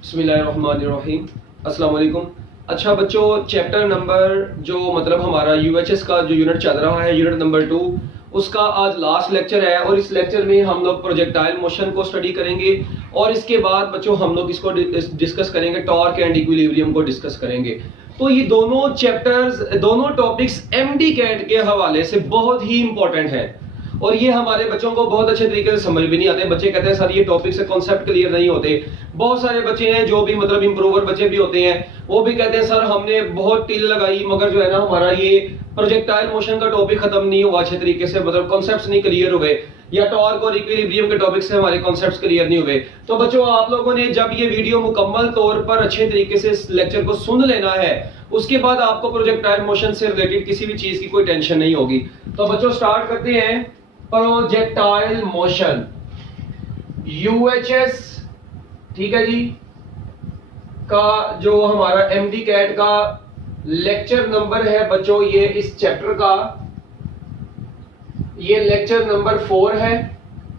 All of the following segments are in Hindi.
बिस्मिल्लाहिर्रहमानिर्रहीम। अस्सलाम वालेकुम। अच्छा बच्चों, चैप्टर नंबर जो मतलब हमारा यूएचएस का जो यूनिट चल रहा है, यूनिट नंबर 2, उसका आज लास्ट लेक्चर है और इस लेक्चर में हम लोग प्रोजेक्टाइल मोशन को स्टडी करेंगे और इसके बाद बच्चों हम लोग इसको डिस्कस करेंगे, टॉर्क एंड इक्विलिब्रियम को डिस्कस करेंगे। तो ये दोनों चैप्टर्स, दोनों टॉपिक्स एमडी कैट के हवाले से बहुत ही इंपॉर्टेंट है और ये हमारे बच्चों को बहुत अच्छे तरीके से समझ भी नहीं आते। बच्चे कहते हैं सर ये टॉपिक से कॉन्सेप्ट क्लियर नहीं होते। बहुत सारे बच्चे हैं जो भी मतलब इंप्रूवर बच्चे भी होते हैं, वो भी कहते हैं सर हमने बहुत टील लगाई मगर जो है ना हमारा ये प्रोजेक्टाइल मोशन का टॉपिक खत्म नहीं हुआ अच्छे तरीके से, मतलब कॉन्सेप्ट्स नहीं क्लियर हुए, या टॉर्क और इक्विलिब्रियम के टॉपिक से हमारे कॉन्सेप्ट्स क्लियर नहीं हुए। तो बच्चों आप लोगों ने जब ये वीडियो मुकम्मल तौर पर अच्छे तरीके से इस लेक्चर को सुन लेना है, उसके बाद आपको प्रोजेक्टाइल मोशन से रिलेटेड किसी भी चीज की कोई टेंशन नहीं होगी। तो बच्चों स्टार्ट करते हैं। प्रोजेक्टाइल मोशन यूएचएस, ठीक है जी, का जो हमारा एमडी कैट का लेक्चर नंबर है बच्चों, ये इस चैप्टर का ये लेक्चर नंबर 4 है,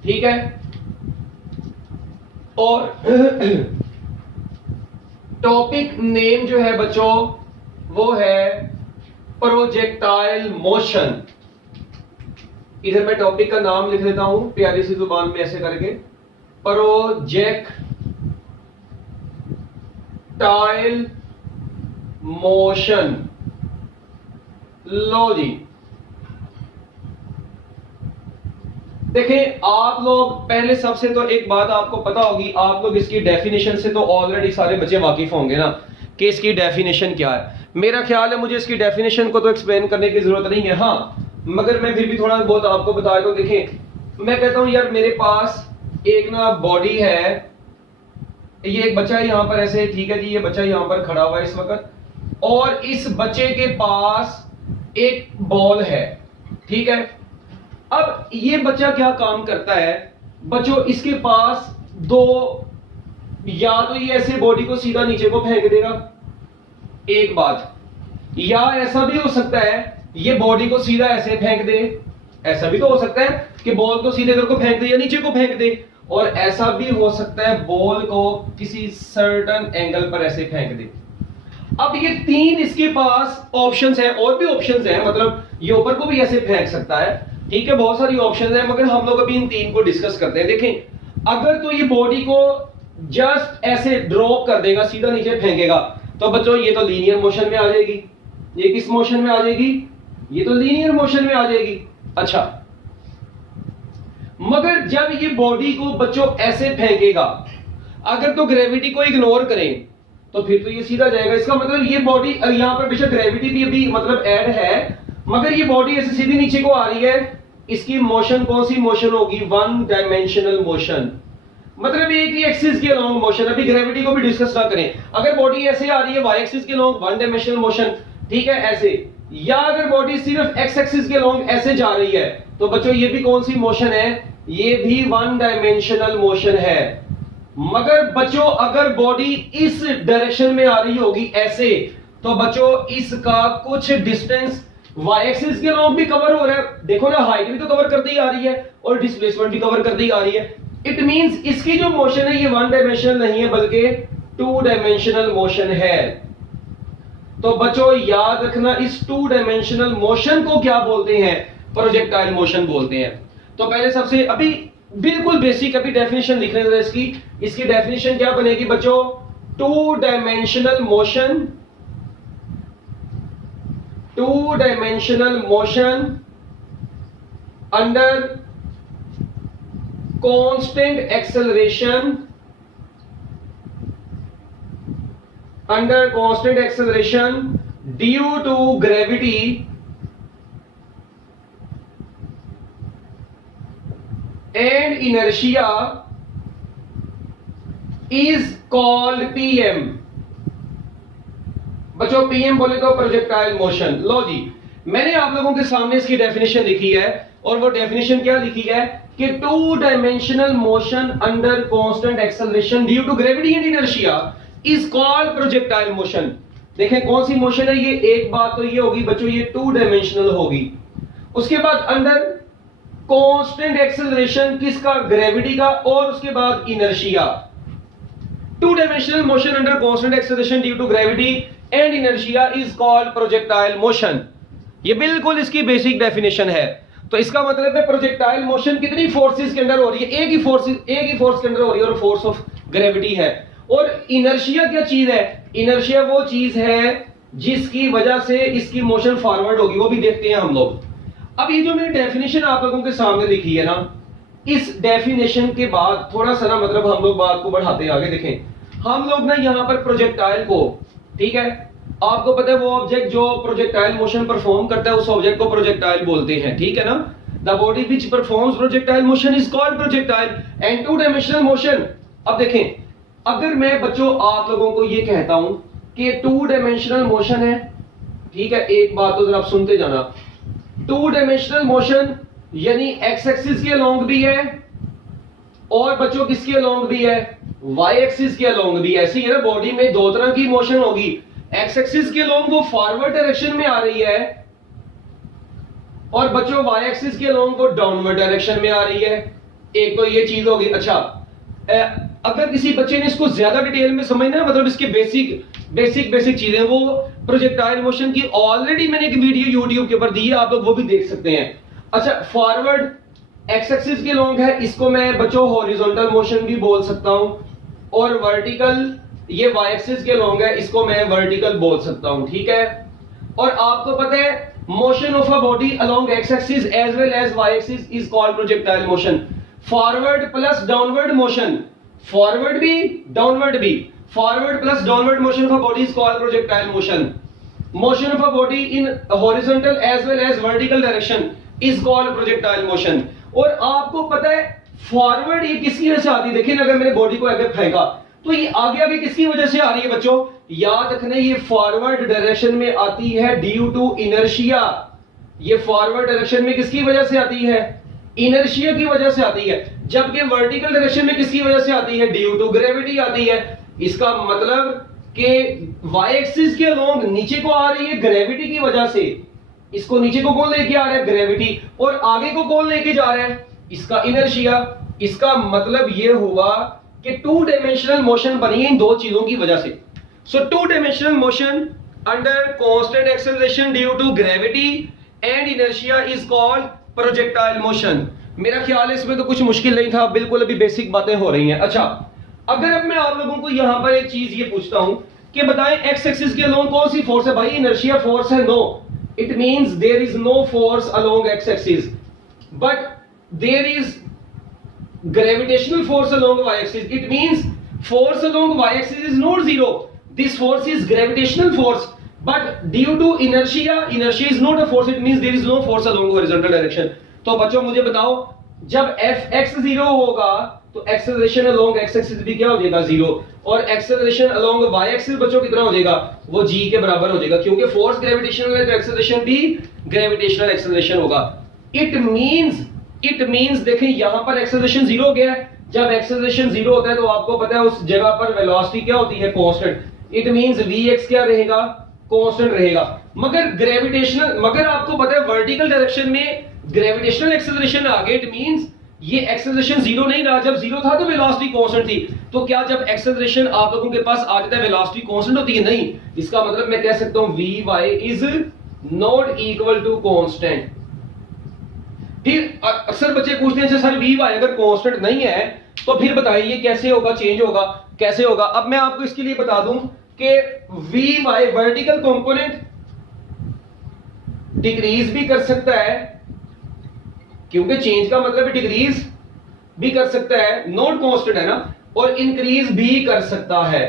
ठीक है। और टॉपिक नेम जो है बच्चों वो है प्रोजेक्टाइल मोशन। इधर मैं टॉपिक का नाम लिख देता हूं प्यारी सी जुबान में ऐसे करके, प्रोजेक्टाइल मोशन। लो जी, देखें आप लोग पहले सबसे तो एक बात आपको पता होगी, आप लोग इसकी डेफिनेशन से तो ऑलरेडी सारे बच्चे वाकिफ होंगे ना कि इसकी डेफिनेशन क्या है। मेरा ख्याल है मुझे इसकी डेफिनेशन को तो एक्सप्लेन करने की जरूरत नहीं है, हाँ मगर मैं फिर भी थोड़ा बहुत आपको बता दूं। देखें मैं कहता हूं यार मेरे पास एक ना बॉडी है, ये एक बच्चा है यहां पर ऐसे, ठीक है जी, ये बच्चा यहां पर खड़ा हुआ है इस वक्त, और इस बच्चे के पास एक बॉल है, ठीक है। अब ये बच्चा क्या काम करता है बच्चों, इसके पास दो, या तो ये ऐसे बॉडी को सीधा नीचे को फेंक देगा, एक बात, या ऐसा भी हो सकता है ये बॉडी को सीधा ऐसे फेंक दे, ऐसा भी तो हो सकता है कि बॉल को सीधे इधर को फेंक दे या नीचे को फेंक दे, और ऐसा भी हो सकता है बॉल को किसी सर्टेन एंगल पर ऐसे फेंक दे। अब ये तीन इसके पास ऑप्शंस हैं, और भी ऑप्शंस हैं, मतलब ये ऊपर को भी ऐसे फेंक सकता है, ठीक है, बहुत सारी ऑप्शंस हैं, मगर हम लोग अभी इन तीन को डिस्कस करते हैं। देखें अगर तो ये बॉडी को जस्ट ऐसे ड्रॉप कर देगा, सीधा नीचे फेंकेगा, तो बच्चों ये तो लीनियर मोशन में आ जाएगी। ये किस मोशन में आ जाएगी? ये तो लीनियर मोशन में आ जाएगी। अच्छा, मगर जब ये बॉडी को बच्चों ऐसे फेंकेगा, अगर तो ग्रेविटी को इग्नोर करें तो फिर तो ये सीधा जाएगा। इसका मतलब ये बॉडी, यहां पर बेशक ग्रेविटी भी अभी मतलब ऐड है, मगर ये बॉडी ऐसे सीधी नीचे को आ रही है, इसकी मोशन कौन सी मोशन होगी? वन डायमेंशनल मोशन, मतलब एक ही एक्सिस के अलोंग मोशन। अभी ग्रेविटी को भी डिस्कस ना करें, अगर बॉडी ऐसे आ रही है वाई एक्सिस के अलोंग, वन डायमेंशनल मोशन, ठीक है, ऐसे, या अगर बॉडी सिर्फ एक्स एक्सिस के अलोंग ऐसे जा रही है, तो बच्चों ये भी कौन सी मोशन है? ये भी वन डायमेंशनल मोशन है। मगर बच्चों अगर बॉडी इस डायरेक्शन में आ रही होगी ऐसे, तो बच्चों इसका कुछ डिस्टेंस वाई एक्सिस के अलोंग भी कवर हो रहा है, देखो ना, हाइट भी तो कवर करती आ रही है और डिस्प्लेसमेंट भी कवर करती आ रही है। इट मींस इसकी जो मोशन है ये वन डायमेंशनल नहीं है बल्कि टू डायमेंशनल मोशन है। तो बच्चों याद रखना, इस टू डायमेंशनल मोशन को क्या बोलते हैं? प्रोजेक्टाइल मोशन बोलते हैं। तो पहले सबसे अभी बिल्कुल बेसिक अभी डेफिनेशन लिख लेते हैं इसकी। इसकी डेफिनेशन क्या बनेगी बच्चों? To dimensional motion, to dimensional motion under constant acceleration, under constant acceleration due to gravity and inertia is called PM। बच्चों PM बोले तो प्रोजेक्टाइल मोशन। लो जी, मैंने आप लोगों के सामने इसकी डेफिनेशन लिखी है, और वो डेफिनेशन क्या लिखी है कि two dimensional motion under constant acceleration due to gravity and inertia is called projectile motion. देखें कौन सी मोशन है ये? एक बात तो ये होगी बच्चों, ये टू डायमेंशनल होगी। उसके बाद अंडर कांस्टेंट एक्सेलरेशन किसका? ग्रेविटी का, और उसके बाद inertia. Two dimensional motion under constant acceleration due to gravity and inertia is called projectile motion. ये बिल्कुल इसकी बेसिक डेफिनेशन है। तो इसका मतलब है प्रोजेक्टाइल मोशन कितनी फोर्सेस के अंदर हो रही है, एक ही फोर्स के अंदर हो रही है, और फोर्स ऑफ ग्रेविटी है। और इनर्शिया क्या चीज है, इनर्शिया वो चीज है जिसकी वजह से इसकी मोशन फॉरवर्ड होगी, वो भी देखते हैं हम लोग। अब ये जो मैंने डेफिनेशन आप लोगों के सामने लिखी है ना, इस डेफिनेशन के बाद थोड़ा सा ना मतलब हम लोग बात को बढ़ाते हैं आगे। देखें हम लोग ना यहाँ पर प्रोजेक्टाइल को, ठीक है, आपको पता है वो ऑब्जेक्ट जो प्रोजेक्टाइल मोशन परफॉर्म करता है उस ऑब्जेक्ट को प्रोजेक्टाइल बोलते हैं, ठीक है ना। The body which performs projectile motion is called projectile and to dimensional motion. अब देखें अगर मैं बच्चों आप लोगों को ये कहता हूं कि टू डायमेंशनल मोशन है, ठीक है, एक बात तो जरा आप सुनते जाना। टू डायमेंशनल मोशन यानी एक्स एक्सिस के अलोंग भी है और बच्चों किसके अलोंग भी है, वाई एक्सिस के अलोंग भी। ऐसी है ना, बॉडी में दो तरह की मोशन होगी, एक्स एक्सिस के अलोंग वो फॉरवर्ड डायरेक्शन में आ रही है और बच्चों वाई एक्सिस के अलोंग वो डाउनवर्ड डायरेक्शन में आ रही है। एक तो ये चीज होगी। अच्छा अगर किसी बच्चे ने इसको ज्यादा डिटेल में समझना है, मतलब इसके बेसिक चीजें, वो प्रोजेक्टाइल मोशन की ऑलरेडी मैंने एक वीडियो यूट्यूब के ऊपर दी है, आप लोग वो भी देख सकते हैं। अच्छा फॉरवर्ड एक्स एक्सिस के अलोंग है, इसको मैं बच्चों हॉरिजॉन्टल मोशन भी बोल सकता हूं, और वर्टिकल ये वाई एक्सिस के अलोंग है, इसको मैं वर्टिकल बोल सकता हूं, ठीक है। और आपको पता है motion of a body along x axis as well as y axis is called projectile motion. Forward plus downward motion, forward भी डाउनवर्ड भी, forward plus downward motion of a body is called projectile motion. Motion of a body in horizontal as well as vertical direction is called projectile motion. और आपको पता है फॉरवर्ड ये किसकी वजह से आती है, देखिए अगर मैंने बॉडी को आगे फेंका तो ये आगे आगे किसकी वजह से आ रही है बच्चों, याद रखना ये फॉरवर्ड डायरेक्शन में आती है ड्यू टू इनर्शिया। ये फॉरवर्ड डायरेक्शन में किसकी वजह से आती है, इनर्शिया की वजह से आती है। जबकि वर्टिकल डायरेक्शन में किसकी वजह से आती है, ड्यू टू ग्रेविटी आती है। इसका मतलब कि वाई एक्सिस के अलोंग नीचे को आ रही है ग्रेविटी की वजह से, इसको नीचे को कौन लेके आ रहा है, ग्रेविटी, और आगे को कौन लेके जा रहा है, इसका इनर्शिया। इसका मतलब ये हुआ कि टू डायमेंशनल मोशन बनी है इन दो चीजों की वजह से। So two dimensional motion under constant acceleration due to gravity and inertia is called projectile motion. मेरा ख्याल है इसमें तो कुछ मुश्किल नहीं था, बिल्कुल अभी बेसिक बातें हो रही हैं। अच्छा अगर अब मैं आप लोगों को यहां पर एक चीज ये पूछता हूं कि बताएं एक्स एक्सिस के अलोंग कौन सी फोर्स है, भाई इनर्शिया फोर्स है, no, it means there is no force along x-axis but there is gravitational force along y-axis. It means force along y-axis is not zero, this force is gravitational force, but due to inertia is not a force, it means there is no force along horizontal direction. तो बच्चों मुझे बताओ जब fx 0 होगा तो एक्सेलरेशन अलोंग एक्स एक्सिस भी क्या हो जाएगा, जीरो, और एक्सेलरेशन अलोंग वाई एक्सिस बच्चों कितना हो जाएगा, वो जी के बराबर हो जाएगा, क्योंकि फोर्स ग्रेविटेशनल है तो एक्सेलरेशन भी ग्रेविटेशनल एक्सेलरेशन होगा। इट मींस देखें यहां पर एक्सेलरेशन जीरो हो गया है। जब एक्सेलरेशन जीरो होता है तो आपको पता है उस जगह पर वेलोसिटी क्या होती है, कांस्टेंट। इट मींस vx क्या रहेगा, कांस्टेंट रहेगा। मगर आपको पता है वर्टिकल डायरेक्शन में ग्रेविटेशनल एक्सेलरेशन आ गया, इट मींस ये एक्सेलरेशन जीरो नहीं रहा। जब जीरो था तो वेलोसिटी कांस्टेंट थी, तो क्या जब एक्सेलरेशन आप लोगों के पास आ जाता है वेलोसिटी कांस्टेंट होती है, नहीं। इसका मतलब मैं कह सकता हूं vy is not equal to constant. फिर अक्सर बच्चे पूछते हैं सर vy अगर कांस्टेंट नहीं है तो फिर बताइए कैसे होगा, चेंज होगा, कैसे होगा। अब मैं आपको इसके लिए बता दूं कि vy वर्टिकल कंपोनेंट डिक्रीज भी कर सकता है, क्योंकि चेंज का मतलब डिक्रीज भी कर सकता है, नॉट कांस्टेंट है ना, और इंक्रीज भी कर सकता है।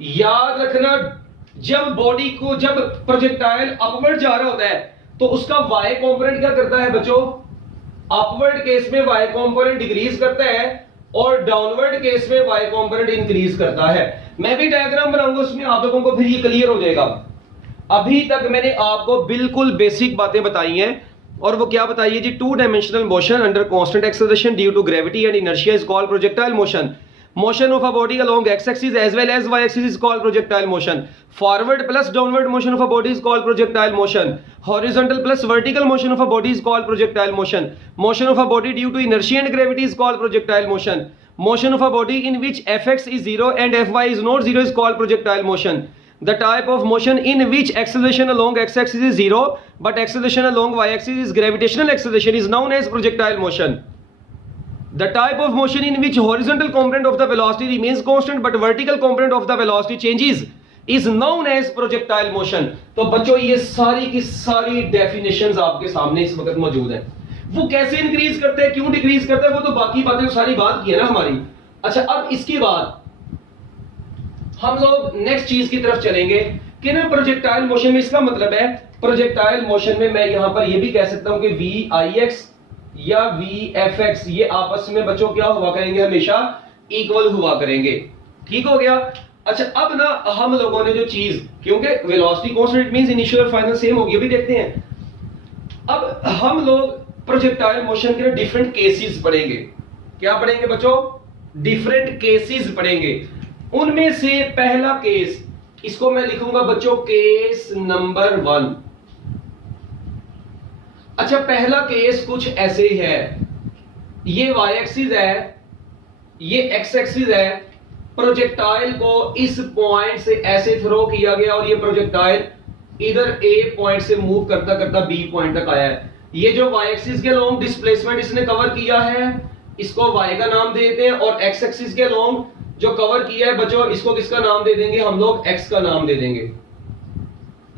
याद रखना जब बॉडी को, जब प्रोजेक्टाइल अपवर्ड जा रहा होता है तो उसका वाई कंपोनेंट क्या करता है बच्चों, अपवर्ड केस में वाई कंपोनेंट डिक्रीज करता है और डाउनवर्ड केस में वाई कंपोनेंट इंक्रीज करता है। मैं भी डायग्राम बनाऊंगा उसमें आप लोगों को फिर ये क्लियर हो जाएगा। अभी तक मैंने आपको बिल्कुल बेसिक बातें बताई हैं, और वो क्या बताइए जी, two dimensional motion under constant acceleration due to gravity and inertia is called projectile motion. Motion of a body along x axis as well as y axis is called projectile motion. Forward plus downward motion of a body is called projectile motion. Horizontal plus vertical motion of a body is called projectile motion. Motion of a body due to inertia and gravity is called projectile motion. motion of a body in which fx is 0 and fy is not 0 is called projectile motion. The type of motion in which acceleration along x-axis is 0 but acceleration along y-axis is gravitational acceleration is known as projectile motion. The type of motion in which horizontal component of the velocity remains constant but vertical component of the velocity changes is known as projectile motion. तो बच्चों ये सारी की सारी डेफिनेशंस आपके सामने इस वक्त मौजूद हैं. वो कैसे इंक्रीज करते हैं, क्यों डिक्रीज करते हैं, वो तो बाकी बातें तो सारी बात की है ना हमारी. अच्छा, अब इसके बाद हम लोग नेक्स्ट चीज की तरफ चलेंगे कि ना प्रोजेक्टाइल मोशन में इसका मतलब है, प्रोजेक्टाइल मोशन में मैं यहां पर ये भी कह सकता हूं कि वी आई एक्स या वी एफ एक्स ये आपस में बच्चों क्या हुआ करेंगे, हमेशा इक्वल हुआ करेंगे. ठीक हो गया. अच्छा, अब ना हम लोगों ने जो चीज, क्योंकि वेलोसिटी कांस्टेंट मींस इनिशियल और फाइनल सेम होगी, अभी देखते हैं. अब हम लोग प्रोजेक्टाइल मोशन के डिफरेंट केसेस पढ़ेंगे. क्या पढ़ेंगे बच्चों? डिफरेंट केसेस पढ़ेंगे. उनमें से पहला केस, इसको मैं लिखूंगा बच्चों केस नंबर 1. अच्छा, पहला केस कुछ ऐसे है. ये y एक्सिस है, ये x एक्सिस है. प्रोजेक्टाइल को इस पॉइंट से ऐसे थ्रो किया गया और ये प्रोजेक्टाइल इधर a पॉइंट से मूव करता करता b पॉइंट तक आया है. ये जो y एक्सिस के लॉन्ग डिस्प्लेसमेंट इसने कवर किया है, इसको y का नाम दे देते हैं. और x एक्सिस के लॉन्ग जो कवर किया है बच्चों, इसको किसका नाम दे देंगे हम लोग? x का नाम दे देंगे.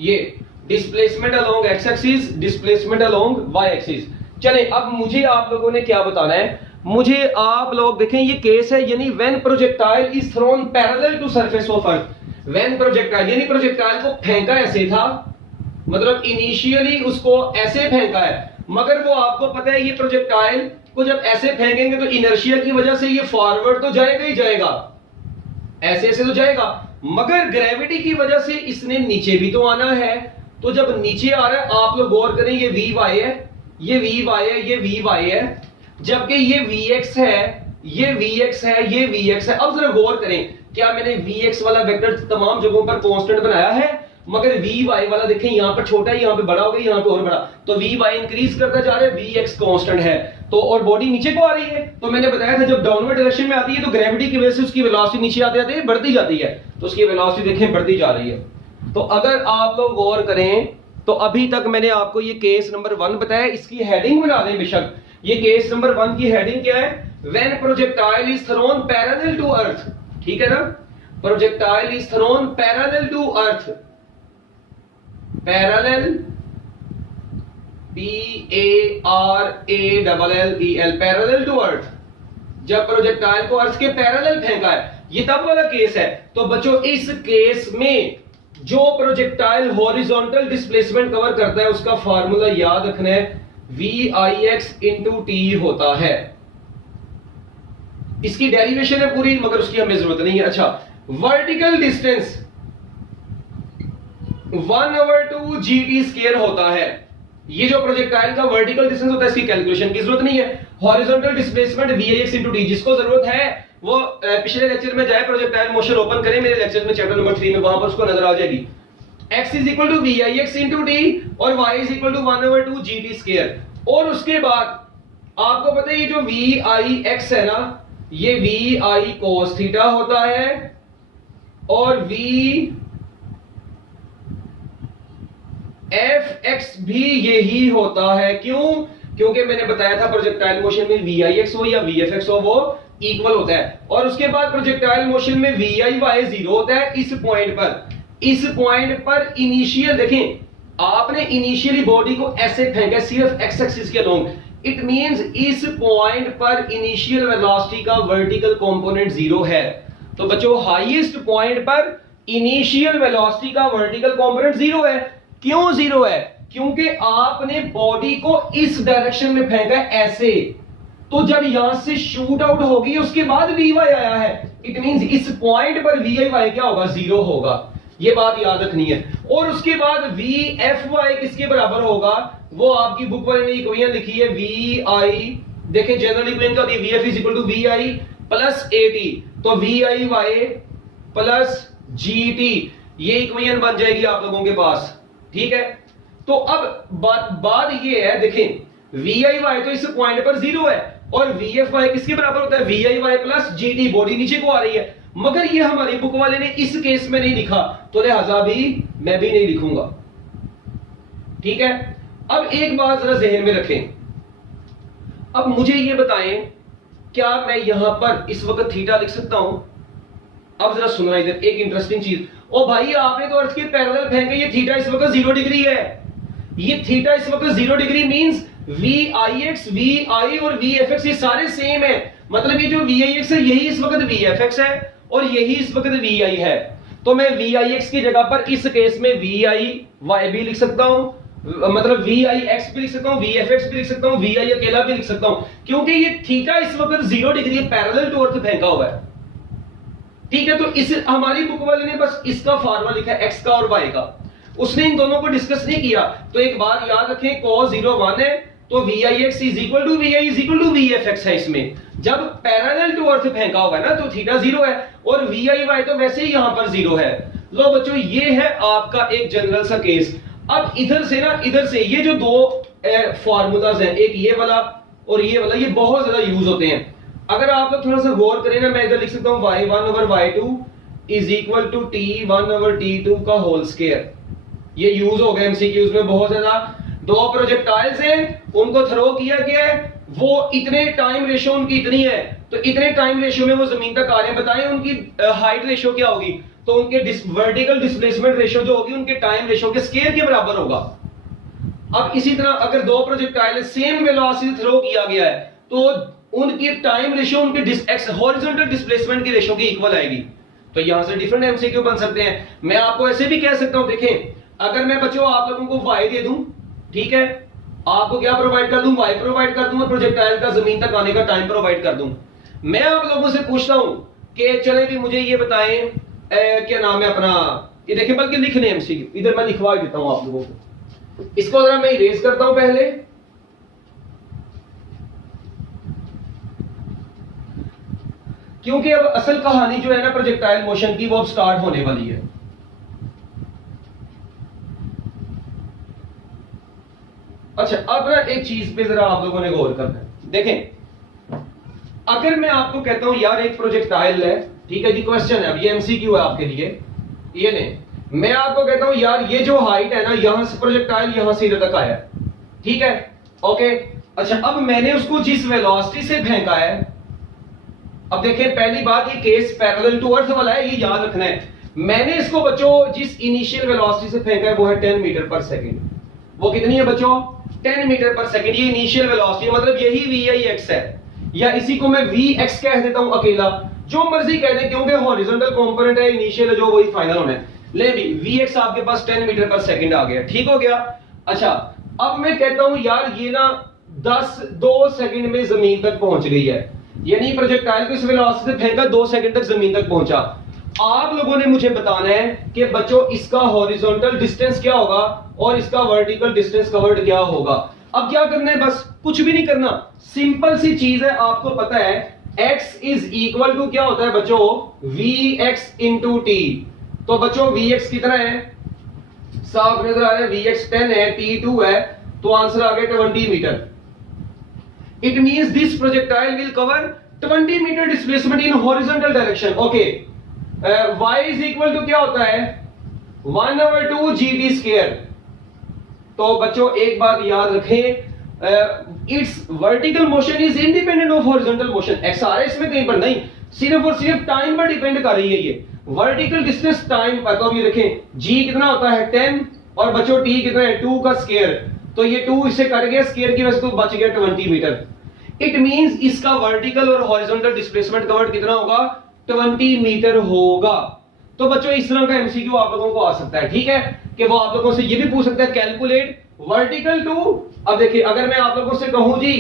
ये displacement along x axis, displacement along y axis. चलें, अब मुझे आप लोगों ने क्या बताना है, मुझे आप लोग देखें ये केस है, यानी when projectile is thrown parallel to surface of earth. When projectile, यानी प्रोजेक्टाइल को फेंका ऐसे था, मतलब इनिशियली उसको ऐसे फेंका है, मगर वो आपको पता है ये प्रोजेक्टाइल को जब ऐसे फेंकेंगे तो इनर्शिया की वजह से ये फॉरवर्ड तो जाएगा ही जाएगा, ऐसे ऐसे तो जाएगा, मगर ग्रेविटी की वजह से इसने नीचे भी तो आना है. तो जब नीचे आ रहा है, आप लोग गौर करें, ये वी वाई है, ये वी वाई है, ये वी वाई है, जबकि ये वी एक्स है, ये वी एक्स है, ये वी एक्स है. अब जरा गौर करें, क्या मैंने वी एक्स वाला वेक्टर तमाम जगहों पर कांस्टेंट बनाया है, मगर वी वाई वाला देखें यहां पर छोटा है, यहां पे बड़ा हो गया, यहां पे और बड़ा. तो वी वाई इंक्रीज करता जा रहा है, वी एक्स कांस्टेंट है. तो और बॉडी नीचे को आ रही है. तो मैंने बताया था जब डाउनवर्ड डायरेक्शन में आती है तो ग्रेविटी की वजह से उसकी वेलोसिटी नीचे आते आते बढ़ती जाती है. तो उसकी वेलोसिटी देखें बढ़ती जा रही है. तो अगर आप लोग गौर करें तो अभी तक मैंने आपको ये केस नंबर 1 बताया. इसकी हेडिंग बना दें बेशक. ये केस नंबर 1 की हेडिंग क्या है? When projectile is thrown parallel to earth. ठीक है ना? Projectile is thrown parallel to earth. Parallel, PARALLEL, parallel to earth. जब प्रोजेक्टाइल को अर्थ के पैरेलल फेंका है, ये तब वाला केस है. तो बच्चों इस केस में जो प्रोजेक्टाइल हॉरिजॉन्टल डिस्प्लेसमेंट कवर करता है उसका फार्मूला याद रखना है, VIX × T होता है. इसकी डेरिवेशन है पूरी, मगर उसकी हमें जरूरत नहीं है. अच्छा, वर्टिकल डिस्टेंस 1/2 GT² होता है. ये जो प्रोजेक्टाइल का वर्टिकल डिस्टेंस होता है इसकी कैलकुलेशन की जरूरत नहीं है. हॉरिजॉन्टल डिस्प्लेसमेंट VIX × T, जिसको जरूरत है वो पिछले लेक्चर में जाए, प्रोजेक्टाइल मोशन ओपन करें मेरे लेक्चर में, चैप्टर नंबर 3 में, वहां पर उसको नजर आ जाएगी. x = VIX × T और y = 1/2 GT². और उसके बाद आपको पता है ये जो VIX है ना, ये VI cos थीटा होता है और VFX भी यही होता है. क्यों? क्योंकि मैंने बताया था प्रोजेक्टाइल मोशन में VIX हो या VFX हो वो इक्वल होता है. और उसके बाद प्रोजेक्टाइल मोशन में VIY 0 होता है. इस पॉइंट पर इनिशियल देखें, आपने इनिशियली बॉडी को ऐसे फेंका सिर्फ x एक्सिस के अलोंग. इट मींस इस पॉइंट पर इनिशियल वेलोसिटी का वर्टिकल कंपोनेंट 0 है. तो बच्चों हाईएस्ट पॉइंट पर इनिशियल वेलोसिटी का वर्टिकल कंपोनेंट 0 है. क्यों 0 है? क्योंकि आपने बॉडी को इस डायरेक्शन में फेंका ऐसे. तो जब यहां से शूट आउट होगी उसके बाद VY आया है, इट मींस इस पॉइंट पर VY क्या होगा? 0 होगा. ये बात याद रखनी है. और उसके बाद VFY किसके बराबर होगा? वो आपकी बुक वाले ने इक्वेशन लिखी है VI, देखें जनरल इक्वेशन का VF = VI + AT. तो VIY + GT, ये इक्वेशन बन जाएगी आप लोगों के पास. ठीक है? तो अब बात ये है, देखें VIY तो इस पॉइंट पर 0 है, और VFY किसके बराबर होता है, VIY प्लस GT, बॉडी नीचे को आ रही है, मगर ये हमारी बुक वाले ने इस केस में नहीं लिखा, तो लिहाजा भी मैं भी नहीं लिखूंगा। ठीक है, अब एक बात जरा जहन में रखें, अब मुझे ये बताएं क्या मैं यहां पर इस वक्त थीटा लिख सकता हूं? अब जरा सुनना इधर एक इंटरेस्टिंग चीज, ओ भाई आपने तो अर्थ के पैरेलल फेंके, ये थीटा इस वक्त 0 डिग्री है, ये थीटा इस वक्त 0 डिग्री मींस VIX, VI और VFX ये सारे सेम है, मतलब ये जो VIX है यही इस वक्त VFX है और यही इस वक्त VI है, तो मैं VIX की जगह पर इस केस में VIY भी लिख सकता हूं, मतलब VIX भी लिख सकता हूं, VFX भी लिख सकता हूं, VI अकेला भी लिख सकता हूं, क्योंकि ये थीटा इस वक्त 0 डिग्री पैरेलल टू अर्थ फेंका हुआ है। ठीक है, तो इस हमारी बुक वाले ने बस इसका फार्मूला लिखा है x का और y का, उसने इन दोनों को डिस्कस नहीं किया। तो एक बात याद रखें, cos 0 1 है तो VIX is equal to VI is equal to VFX है, इसमें जब पैरेलल टू अर्थ फेंका हुआ है ना तो थीटा 0 है और VIY तो वैसे ही यहां पर 0 है। लो बच्चों, ये है आपका एक जनरल सा केस। अब इधर से ना, इधर से ये जो दो फार्मूलाज हैं, एक ये वाला और ये वाला, ये बहुत ज्यादा यूज होते हैं। अगर आप लोग थोड़ा सा गौर करें ना, मैं इधर लिख सकता हूं y1 over y2 is equal to t1 over t2 का होल स्क्वायर। ये यूज हो गए एमसीक्यूज में बहुत ज्यादा। दो प्रोजेक्टाइल्स हैं, उनको थ्रो किया गया है, वो इतने टाइम रेशियो उनकी इतनी है, तो इतने टाइम रेशियो में वो जमीन तक आ रहे हैं, बताएं उनकी हाइट रेशियो क्या होगी, तो उनके वर्टिकल डिस्प्लेसमेंट रेशियो जो होगी उनके टाइम रेशियो के स्क्वायर के बराबर होगा। अब इसी तरह अगर दो प्रोजेक्टाइल सेम वेलोसिटी थ्रो किया गया है तो उनकी टाइम रेशियो उनके हॉरिजॉन्टल डिस्प्लेसमेंट की रेशियो की इक्वल आएगी। तो यहां से डिफरेंट एमसीक्यू बन सकते हैं। मैं आपको ऐसे भी कह सकता हूं, देखें अगर मैं बच्चों आप लोगों को y दे दूं, ठीक है, आपको क्या प्रोवाइड कर दूं, y प्रोवाइड कर दूं और प्रोजेक्टाइल का जमीन तक आने का टाइम प्रोवाइड कर दूं। मैं आप लोगों से पूछता हूं कि चले भी मुझे ये बताएं क्या नाम है अपना, ये देखें बल्कि लिखने एमसीक्यू इधर मैं लिखवा देता हूं आप लोगों को। इसको जरा मैं इरेज करता हूं पहले, क्योंकि अब असल कहानी जो है ना प्रोजेक्टाइल मोशन की वो अब स्टार्ट होने वाली है। अच्छा, अब ना एक चीज पे जरा आप लोगों ने गौर करना है। देखें, अगर मैं आपको कहता हूं यार एक प्रोजेक्टाइल है, ठीक है जी, क्वेश्चन है, अब ये एमसीक्यू है आपके लिए, ये नहीं, मैं आपको कहता हूं यार ये जो हाइट है ना, यहां से प्रोजेक्टाइल यहां से इधर तक आया, ठीक है, ओके। अच्छा, अब मैंने उसको जिस वेलोसिटी से फेंका है, अब देखें पहली बात, ये केस पैरेलल टू अर्थ वाला है, ये याद रखना है। मैंने इसको बच्चों जिस इनिशियल वेलोसिटी से फेंका है वो है 10 मीटर पर सेकंड। वो कितनी है बच्चों, 10 मीटर पर सेकंड, ये इनिशियल वेलोसिटी, मतलब यही VIX है, या इसी को मैं VX कह देता हूं अकेला, जो मर्जी कह दे, क्योंकि हॉरिजॉन्टल कंपोनेंट है, इनिशियल जो वही फाइनल होना है। ले भी VX आपके पास 10 मीटर पर सेकंड आ गया, ठीक हो गया। अच्छा, अब मैं कहता हूं यार ये ना 2 सेकंड में जमीन तक पहुंच गई है, यानी प्रोजेक्टाइल को इस वेलोसिटी से फेंका, 2 सेकंड तक जमीन तक पहुंचा। आप लोगों ने मुझे बताना है कि बच्चों इसका हॉरिजॉन्टल डिस्टेंस क्या होगा और इसका वर्टिकल डिस्टेंस कवर्ड क्या होगा। अब क्या करना है, बस कुछ भी नहीं करना, सिंपल सी चीज है, आपको पता है x इज इक्वल टू क्या होता है बच्चों, Vx इंटू टी। तो बच्चों Vx कितना है, साफ नजर आ रहा है, Vx 10 है, T 2 है, तो आंसर आ गया 20 metre. It means this projectile will cover 20 meter displacement in horizontal direction. Okay. Y is equal to क्या होता है, 1/2 GT square। तो बच्चों एक बात याद रखें, its vertical motion is independent of horizontal motion। XRS में कहीं पर नहीं, सिर्फ और सिर्फ टाइम पर डिपेंड कर रही है ये। वर्टिकल डिस्टेंस टाइम पर, तो ये रखें G कितना होता है 10 और बच्चों T कितना है 2 का स्क्वायर, तो ये 2 इससे कट गया, स्क्वायर की वजह से तो बच गया 20 मीटर। इट मींस इसका वर्टिकल और हॉरिजॉन्टल डिस्प्लेसमेंट कवर्ड कितना होगा, 20 मीटर होगा। तो बच्चों इस तरह का एमसीक्यू आप लोगों को आ सकता है, ठीक है, कि वो आप लोगों से ये भी पूछ सकता है कैलकुलेट वर्टिकल टू, अब देखिए अगर मैं आप लोगों से कहूं जी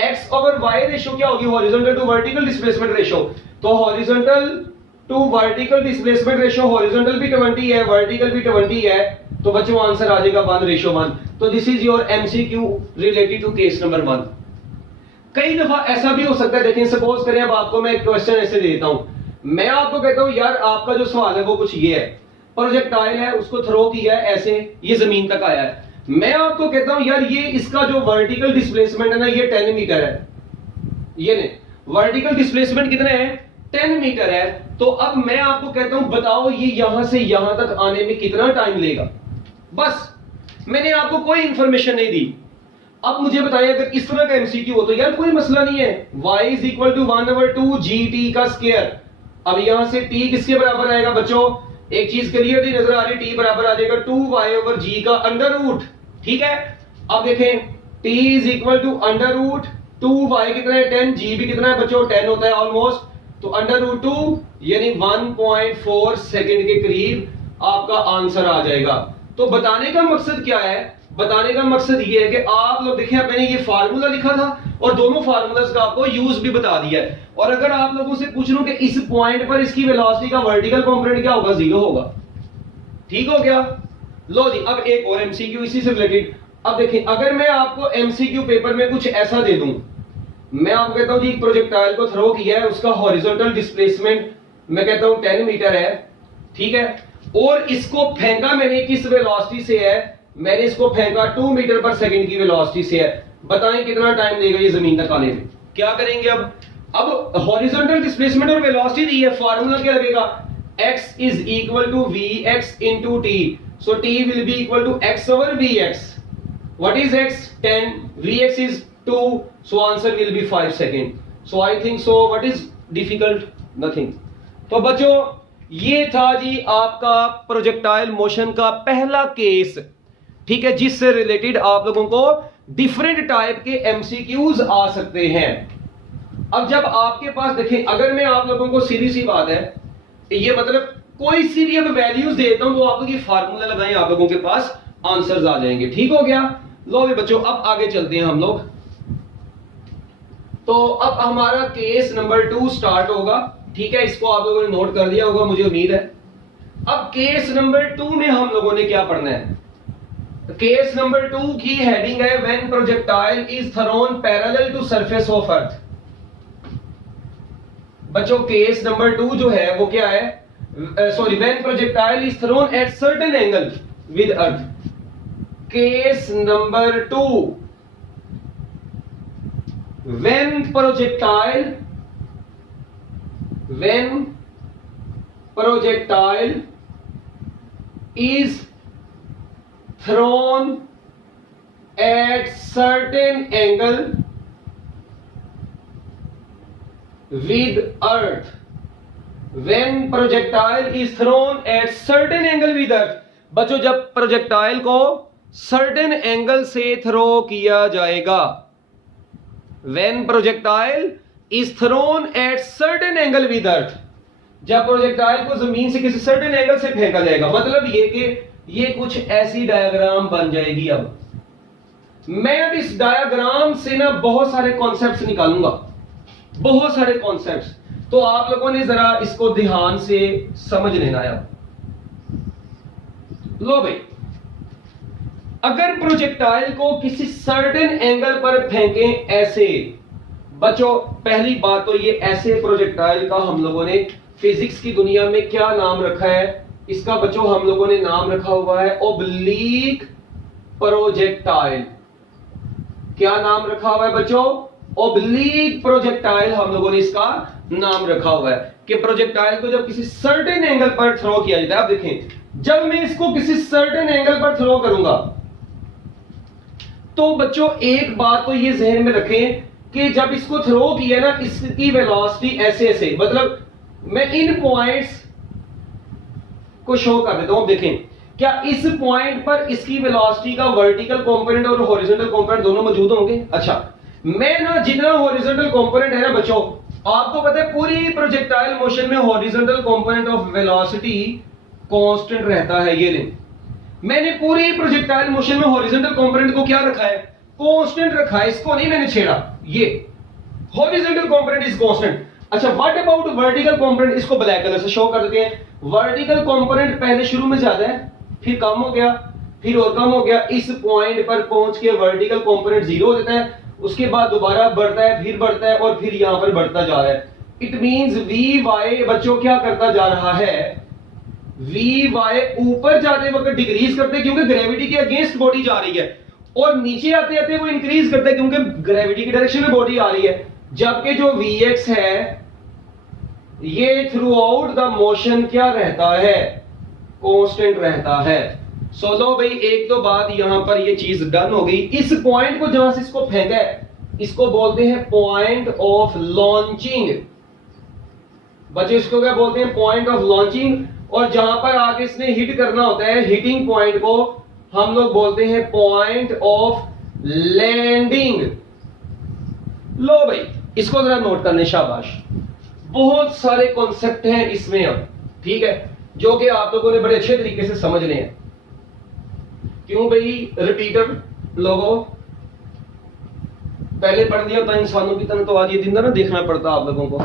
x ओवर y रेशियो क्या होगी, horizontal to vertical displacement ratio, तो horizontal to vertical displacement ratio, horizontal भी 20 है, वर्टिकल भी 20 है, तो बच्चों आंसर आ जाएगा 1:1। तो this is your MCQ related to case number 1। कई दफा ऐसा भी हो सकता है, देखिए सपोज करें अब आपको मैं एक क्वेश्चन ऐसे दे देता हूं, मैं आपको कहता हूं यार आपका जो सवाल है वो कुछ ये है, प्रोजेक्टाइल है, उसको थ्रो किया है ऐसे, ये जमीन तक आया है, मैं आपको कहता हूं यार ये इसका जो वर्टिकल डिस्प्लेसमेंट है ना ये 10 मीटर है, ये नहीं, वर्टिकल डिस्प्लेसमेंट कितना है 10 मीटर है। तो अब मैं आपको कहता हूं बताओ ये यहां से यहां तक आने में कितना टाइम लेगा, बस मैंने आपको कोई इंफॉर्मेशन नहीं दी। अब मुझे बताइए अगर इस तरह का एमसीक्यू हो तो यार कोई मसला नहीं है, y is equal to 1/2 gt का स्क्वायर। अब यहां से t किसके बराबर आएगा बच्चों, एक चीज क्लियरली नजर आ रही, t बराबर आ जाएगा 2y/g का अंडर रूट, ठीक है। अब देखें t is equal to under root 2y कितना है 10, g भी कितना है बच्चों 10 होता है ऑलमोस्ट, तो अंडर रूट 2 यानी 1.4 सेकंड के करीब आपका आंसर आ जाएगा। तो बताने का मकसद क्या है, बताने का मकसद ये है कि आप लोग देखें मैंने ये फार्मूला लिखा था और दोनों फार्मूलाज का आपको यूज भी बता दिया है। और अगर आप लोगों से पूछ लूं कि इस पॉइंट पर इसकी वेलोसिटी का वर्टिकल कंपोनेंट क्या होगा, 0 होगा, ठीक हो गया। लो जी अब एक और एमसीक्यू इसी से रिलेटेड। अब देखिए अगर मैं आपको एमसीक्यू पेपर में कुछ ऐसा दे दूं, मैं आपको कहता हूं जी एक प्रोजेक्टाइल को थ्रो किया है, उसका हॉरिजॉन्टल डिस्प्लेसमेंट मैं कहता हूं 10 मीटर है, ठीक है, और इसको फेंका मैंने किस वेलोसिटी से है, मैंने इसको फेंका 2 मीटर पर सेकंड की वेलोसिटी से है। बताएं कितना टाइम लेगा ये जमीन तक आने में। क्या करेंगे अब हॉरिजॉन्टल डिस्प्लेसमेंट और वेलोसिटी दी है, फार्मूला क्या लगेगा, x is equal to vx into t, so t will be equal to x over vx। What is x 10, vx is 2, so answer will be 5 second, so I think so what is difficult, nothing। तो बच्चों ये था जी आपका प्रोजेक्टाइल मोशन का पहला केस, ठीक है, जिससे रिलेटेड आप लोगों को डिफरेंट टाइप के एमसीक्यूज आ सकते हैं। अब जब आपके पास देखें अगर मैं आप लोगों को सीधी सी बात है ये मतलब कोई सी भी अब वैल्यूज देता हूं तो आप लोग ये फार्मूला लगाएं, आप लोगों के पास आंसर्स आ जाएंगे, ठीक हो गया। लो भी बच्चों अब आगे चलते हैं हम लोग। तो अब हमारा केस नंबर 2 स्टार्ट होगा, ठीक है, इसको आप लोगों ने नोट कर दिया होगा मुझे उम्मीद है। अब केस नंबर 2 में हम लोगों ने क्या पढ़ना है, केस नंबर 2 की हेडिंग है when projectile is thrown parallel to surface of earth. बच्चों केस नंबर 2 जो है वो क्या है, sorry when projectile is thrown at certain angle with earth. Case number 2 when projectile is thrown at certain angle with earth, when projectile is thrown at certain angle with earth। बच्चों जब प्रोजेक्टाइल को सर्टेन एंगल से थ्रो किया जाएगा, when projectile is thrown at certain angle with earth, जब प्रोजेक्टाइल को जमीन से किसी सर्टेन एंगल से फेंका जाएगा, मतलब ये कि ये कुछ ऐसी डायग्राम बन जाएगी। अब मैं अब इस डायग्राम से ना बहुत सारे कॉन्सेप्ट्स निकालूंगा, बहुत सारे कॉन्सेप्ट्स, तो आप लोगों ने जरा इसको ध्यान से समझ लेना है। लो भाई अगर प्रोजेक्टाइल को किसी सर्टेन एंगल पर फेंकें ऐसे, बच्चों पहली बात तो ये ऐसे प्रोजेक्टाइल का हम लोगों ने फिजिक्स की दुनिया में क्या नाम रखा है, इसका बच्चों हम लोगों ने नाम रखा हुआ है ओब्लीक प्रोजेक्टाइल। क्या नाम रखा हुआ है बच्चों, ओब्लीक प्रोजेक्टाइल हम लोगों ने इसका नाम रखा हुआ है कि प्रोजेक्टाइल को जब किसी सर्टेन एंगल पर थ्रो किया जाता है। आप देखें जब मैं इसको किसी सर्टेन एंगल पर थ्रो करूंगा तो बच्चों एक बात तो ये जहन में रखें कि जब इसको थ्रो किया ना इसकी वेलोसिटी ऐसे ऐसे, मतलब मैं इन पॉइंट्स को शो कर देता हूं। देखें क्या इस पॉइंट पर इसकी वेलोसिटी का वर्टिकल कंपोनेंट और हॉरिजॉन्टल कंपोनेंट दोनों मौजूद होंगे। अच्छा मैं ना जितना हॉरिजॉन्टल कंपोनेंट है ना बच्चों, आपको पता है पूरी प्रोजेक्टाइल मोशन में horizontal component of velocity constant रहता है। ये नहीं, मैंने पूरी प्रोजेक्टाइल मोशन में हॉरिजॉन्टल कंपोनेंट को क्या रखा है, कांस्टेंट रखा है, इसको नहीं मैंने छेड़ा, ये हॉरिजॉन्टल कंपोनेंट इज कांस्टेंट। अच्छा व्हाट अबाउट वर्टिकल कंपोनेंट, इसको ब्लैक कलर से शो कर देते हैं। वर्टिकल कंपोनेंट पहले शुरू में ज्यादा है, फिर कम हो गया, फिर और कम हो गया, इस पॉइंट पर पहुंच के वर्टिकल कंपोनेंट 0 हो जाता है, उसके बाद दोबारा बढ़ता है, फिर बढ़ता है और फिर यहां पर बढ़ता जा रहा है। इट मींस वी वाई बच्चों क्या करता जा रहा है, वी वाई ऊपर जाते वक्त डिक्रीज करते हैं क्योंकि ग्रेविटी के अगेंस्ट बॉडी जा रही है, और नीचे आते आते वो इंक्रीज करते हैं क्योंकि ग्रेविटी की डायरेक्शन में बॉडी आ रही है। जबकि जो Vx है ये थ्रू आउट द मोशन क्या रहता है, कांस्टेंट रहता है। सो लो भाई, एक तो बात यहां पर ये चीज डन हो गई। इस पॉइंट को जहां से इसको फेंका है इसको बोलते हैं पॉइंट ऑफ लॉन्चिंग। बच्चे इसको क्या बोलते हैं, पॉइंट ऑफ लॉन्चिंग। और जहां पर आगे इसने हिट करना होता है, हिटिंग पॉइंट को हम लोग बोलते हैं पॉइंट ऑफ लैंडिंग। लो भाई, इसको जरा नोट करने, शाबाश। बहुत सारे कॉन्सेप्ट हैं इसमें अब, ठीक है, जो कि आप लोगों ने बड़े अच्छे तरीके से समझने हैं। क्यों भाई, रिपीटर लोगों, पहले पढ़ दिया था इंसानों की तरह, तो आज ये दिन ना देखना पड़ता आप लोगों को,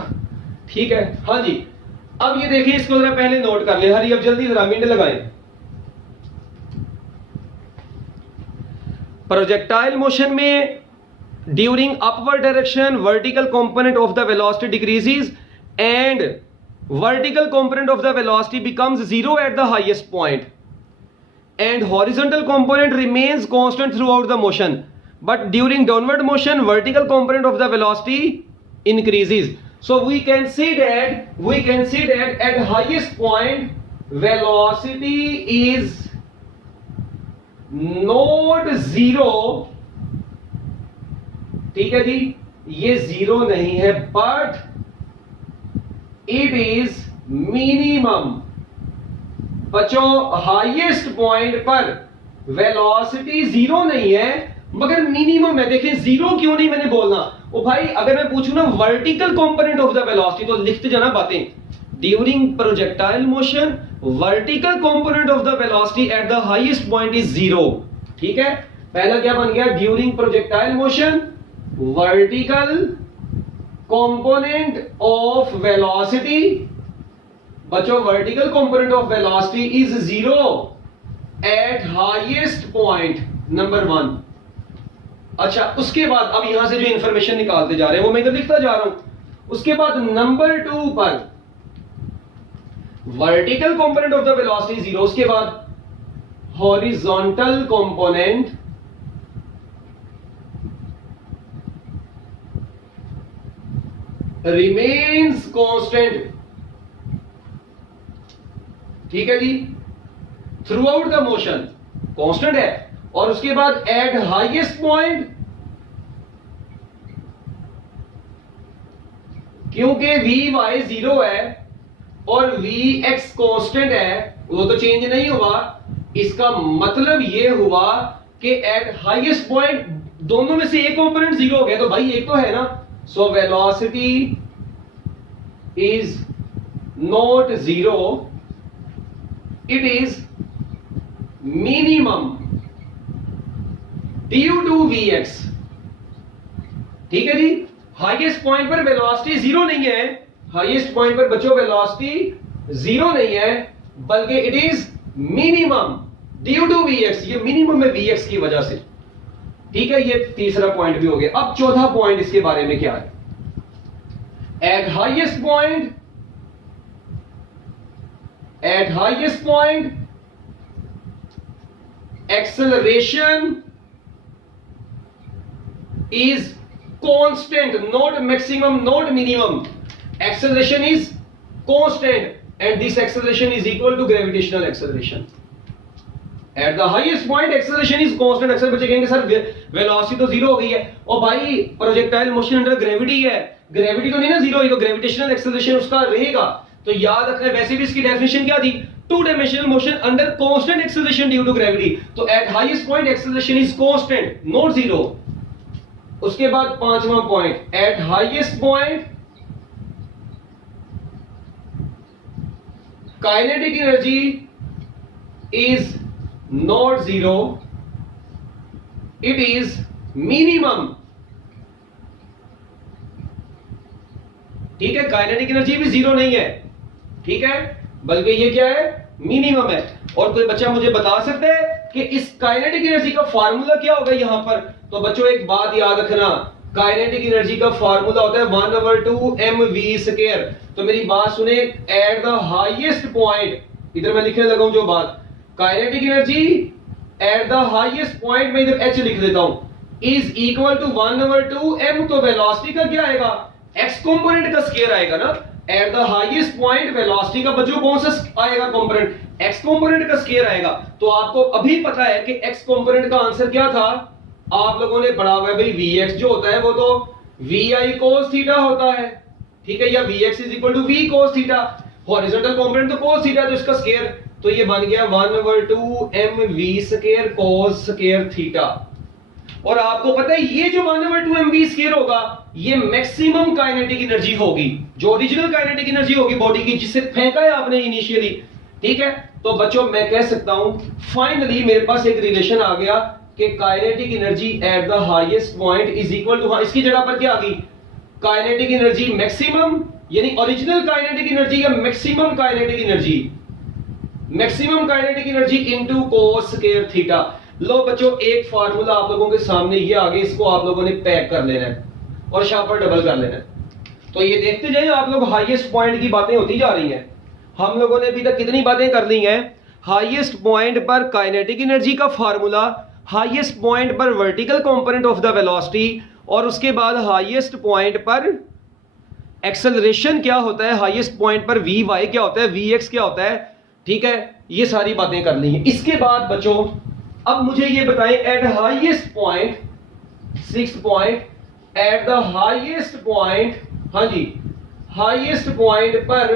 ठीक है। हाँ जी, अब ये देखिए, इसको जरा पहले नोट कर ले। हरी, अब जल्दी जरा मिनट लगाएं। प्रोजेक्टाइल मोशन में during upward direction vertical component of the velocity decreases and vertical component of the velocity becomes zero eight the highest point and horizontal component remains constant throughout the motion, but during downward motion vertical component of the velocity increases. So we can see that at highest point velocity is not zero, ठीक है जी, ये जीरो नहीं है, but it is minimum। बच्चों, हाईएस्ट पॉइंट पर वेलोसिटी जीरो नहीं है मगर मिनिमम है। देखिए जीरो क्यों नहीं मैंने बोलना, ओ भाई, अगर मैं पूछूं ना vertical component of the velocity तो लिखते जाना बातें। During projectile motion vertical component of the velocity at the highest point is zero, ठीक है। पहला क्या बन गया, during projectile motion vertical component of velocity. बच्चों, vertical component of velocity is zero at highest point, number 1। अच्छा, उसके बाद अब यहां से जो इंफॉर्मेशन निकालते जा रहे हैं वो मैं इधर लिखता जा रहा हूं। उसके बाद नंबर 2 पर vertical component of the velocity zero, उसके बाद हॉरिजॉन्टल कंपोनेंट रिमेन्स कांस्टेंट, ठीक है जी, throughout the motion constant है। और उसके बाद एट हाईएस्ट पॉइंट, क्योंकि Vy जीरो है और Vx कांस्टेंट है, वो तो चेंज नहीं हुआ। इसका मतलब ये हुआ कि एट हाईएस्ट पॉइंट दोनों में से एक कंपोनेंट जीरो हो गया, तो भाई एक तो है ना। So velocity is not zero, it is minimum due to Vx, ठीक है जी। हाईएस्ट पॉइंट पर वेलोसिटी जीरो नहीं है, हाईएस्ट पॉइंट पर बच्चों वेलोसिटी जीरो नहीं है, बल्कि it is minimum due to Vx, ये मिनिमम है Vx की वजह से, ठीक है। ये तीसरा पॉइंट भी हो गया। अब चौथा पॉइंट इसके बारे में क्या है, eight highest point, at highest point acceleration is constant, not maximum, not minimum. Acceleration is constant and this acceleration is equal to gravitational acceleration. At the highest point acceleration is constant। अक्सर बच्चे कहेंगे सर वेलोसिटी तो जीरो हो गई है, और भाई प्रोजेक्टाइल मोशन अंडर ग्रेविटी है, ग्रेविटी तो नहीं ना जीरो, ये तो ग्रेविटेशनल एक्सेलरेशन उसका रहेगा। तो याद रखना, वैसे भी इसकी डेफिनेशन क्या थी, two dimensional motion under constant acceleration due to gravity. तो at highest point acceleration is constant, not zero. उसके बाद पांचवा point, at highest point kinetic energy is not zero, it is minimum, ठीक है। काइनेटिक एनर्जी भी जीरो नहीं है, ठीक है, बल्कि ये क्या है, मिनिमम है। और कोई बच्चा मुझे बता सकता है कि इस काइनेटिक एनर्जी का फार्मूला क्या होगा यहां पर? तो बच्चों एक बात याद रखना, काइनेटिक एनर्जी का फार्मूला होता है 1/2mv²। तो मेरी बात सुने, एट द हाईएस्ट पॉइंट, इधर मैं लिखने लगा हूं जो बात, kinetic energy at the highest point में इधर h लिख देता हूं, इज इक्वल टू 1/2m। तो वेलोसिटी का क्या आएगा, x कंपोनेंट का स्क्वायर आएगा ना। Eight the highest point velocity का बच्चों कौन सा आएगा कंपोनेंट, x कंपोनेंट का स्क्वायर आएगा। तो आपको अभी पता है कि x कंपोनेंट का आंसर क्या था, आप लोगों ने पढ़ा हुआ है भाई vx जो होता है वो तो vi cos थीटा होता है, ठीक है, या vx is equal to v cos theta. Horizontal component तो cos थीटा, तो इसका स्क्वायर तो ये बन गया 1/2mv square cos square theta. और आपको पता है ये जो 1/2mv स्क्वायर होगा ये मैक्सिमम काइनेटिक एनर्जी होगी, जो ओरिजिनल काइनेटिक एनर्जी होगी बॉडी की, जिससे फेंका है आपने इनिशियली, ठीक है। तो बच्चों मैं कह सकता हूं फाइनली मेरे पास एक रिलेशन आ गया कि kinetic energy at the highest point is equal to, इसकी जगह पर क्या आ गई, काइनेटिक एनर्जी मैक्सिमम, यानी ओरिजिनल काइनेटिक एनर्जी या maximum kinetic energy, maximum kinetic energy into cos square theta. लो बच्चों एक फार्मूला आप लोगों के सामने ये आगे, इसको आप लोगों ने पैक कर लेना है और शार्पर डबल कर लेना है। तो ये देखते जाए आप लोग, हाईएस्ट पॉइंट की बातें होती जा रही हैं। हम लोगों ने अभी तक कितनी बातें कर ली हैं, हाईएस्ट पॉइंट पर काइनेटिक एनर्जी का फार्मूला, हाईएस्ट पॉइंट पर vertical component of the velocity, और उसके बाद हाईएस्ट पॉइंट पर एक्सेलरेशन क्या होता है, हाईएस्ट पॉइंट पर वी वाई क्या होता है, वी एक्स क्या होता है, ठीक है, ये सारी बातें कर ली हैं। इसके बाद बच्चों अब मुझे ये बताएं eight highest point, 6th point, eight the highest point, हाँ जी, हाईएस्ट पॉइंट पर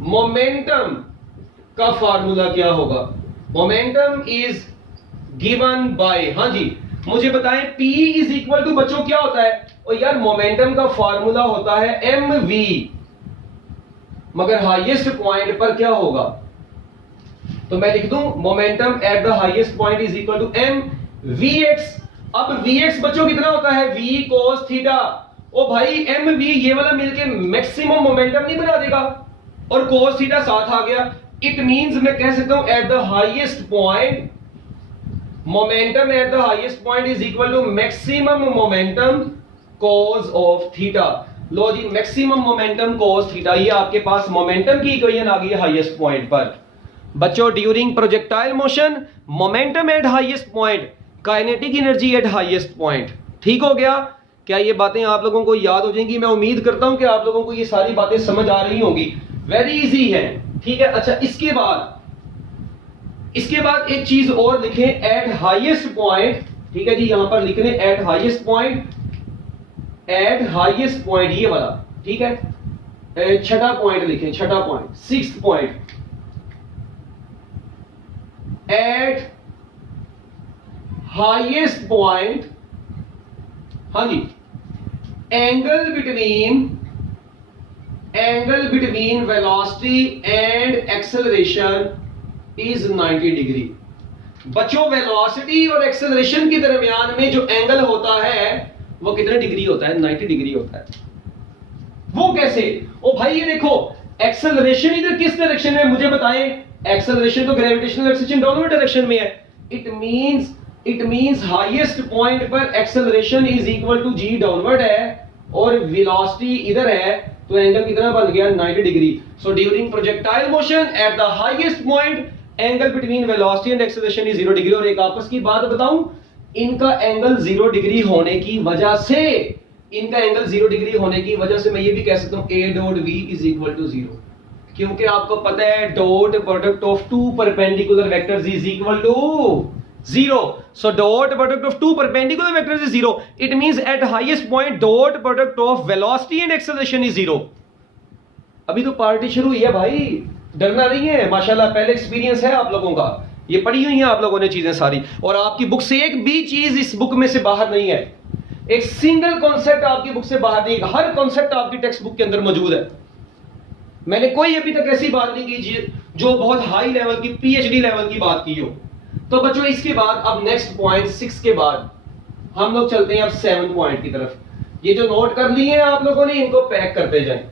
मोमेंटम का फार्मूला क्या होगा। मोमेंटम इज गिवन बाय, हाँ जी, मुझे बताएं P इज इक्वल टू बच्चों क्या होता है, और यार मोमेंटम का फार्मूला होता है mv, मगर हाईएस्ट पॉइंट पर क्या होगा, तो मैं लिख दूं momentum at the highest point is equal to m vx। अब vx बच्चों कितना होता है, v cos थीटा। ओ भाई mv ये वाला मिलके मैक्सिमम मोमेंटम नहीं बना देगा, और cos थीटा साथ आ गया। इट मींस मैं कह सकता हूं at the highest point momentum at the highest point is equal to maximum momentum cos of theta. लो जी मैक्सिमम मोमेंटम cos थीटा, ये आपके पास मोमेंटम की इक्वेशन आ गई है हाईएस्ट पॉइंट पर। बच्चों during projectile motion momentum eight highest point, kinetic energy eight highest point. ठीक हो गया, क्या ये बातें आप लोगों को याद हो जाएंगी। मैं उम्मीद करता हूं कि आप लोगों को ये सारी बातें समझ आ रही होंगी, वेरी इजी है, ठीक है। अच्छा इसके बाद एक चीज और लिखें, एट हाईएस्ट पॉइंट, ठीक है जी, यहां पर लिख रहे at highest point, at highest point ये वाला, ठीक है, छठा पॉइंट लिखें, छठा point, 6th point, at highest point, हाँ जी, angle between velocity and acceleration is 90 degree. बच्चों वेलोसिटी और एक्सेलरेशन के दरमियान में जो एंगल होता है वो कितने डिग्री होता है, 90 डिग्री होता है। वो कैसे, ओ भाई ये देखो एक्सेलरेशन इधर किस डायरेक्शन में, मुझे बताएं। एक्सेलरेशन तो ग्रेविटेशनल एक्सेलरेशन डाउनवर्ड डायरेक्शन में है। इट मींस हाईएस्ट पॉइंट पर acceleration is equal to g downward है, और वेलोसिटी इधर है, तो एंगल कितना बन गया, 90 degree. So during projectile motion eight the highest point angle between velocity and acceleration is 0 degree. और एक आपस की बात बताऊं, इनका एंगल 0 डिग्री होने की वजह से, इनका एंगल 0 डिग्री होने की वजह से मैं ये भी कह सकता हूं a dot v is equal to 0, क्योंकि आपको पता है dot product of two perpendicular vectors is equal to 0। So dot product of two perpendicular vectors is 0। It means at highest point dot product of velocity and acceleration is 0। अभी तो पार्टी शुरू हुई है भाई, डरना नहीं है, माशाल्लाह पहले एक्सपीरियंस है आप लोगों का, ये पढ़ी हुई हैं आप लोगों ने चीजें सारी, और आपकी बुक से एक भी चीज इस बुक में से बाहर नहीं है, एक सिंगल कॉन्सेप्ट आपकी बुक से बाहर नहीं है, हर कॉन्सेप्ट आपकी टेक्स्ट बुक के अंदर मौजूद है। मैंने कोई अभी तक ऐसी बात नहीं की जो बहुत हाई लेवल की पीएचडी लेवल की बात की हो। तो बच्चों इसके बाद अब नेक्स्ट पॉइंट 6 के बाद हम लोग चलते हैं अब 7 पॉइंट की तरफ। ये जो नोट कर लिए हैं आप लोगों ने, इनको पैक करते जाएं।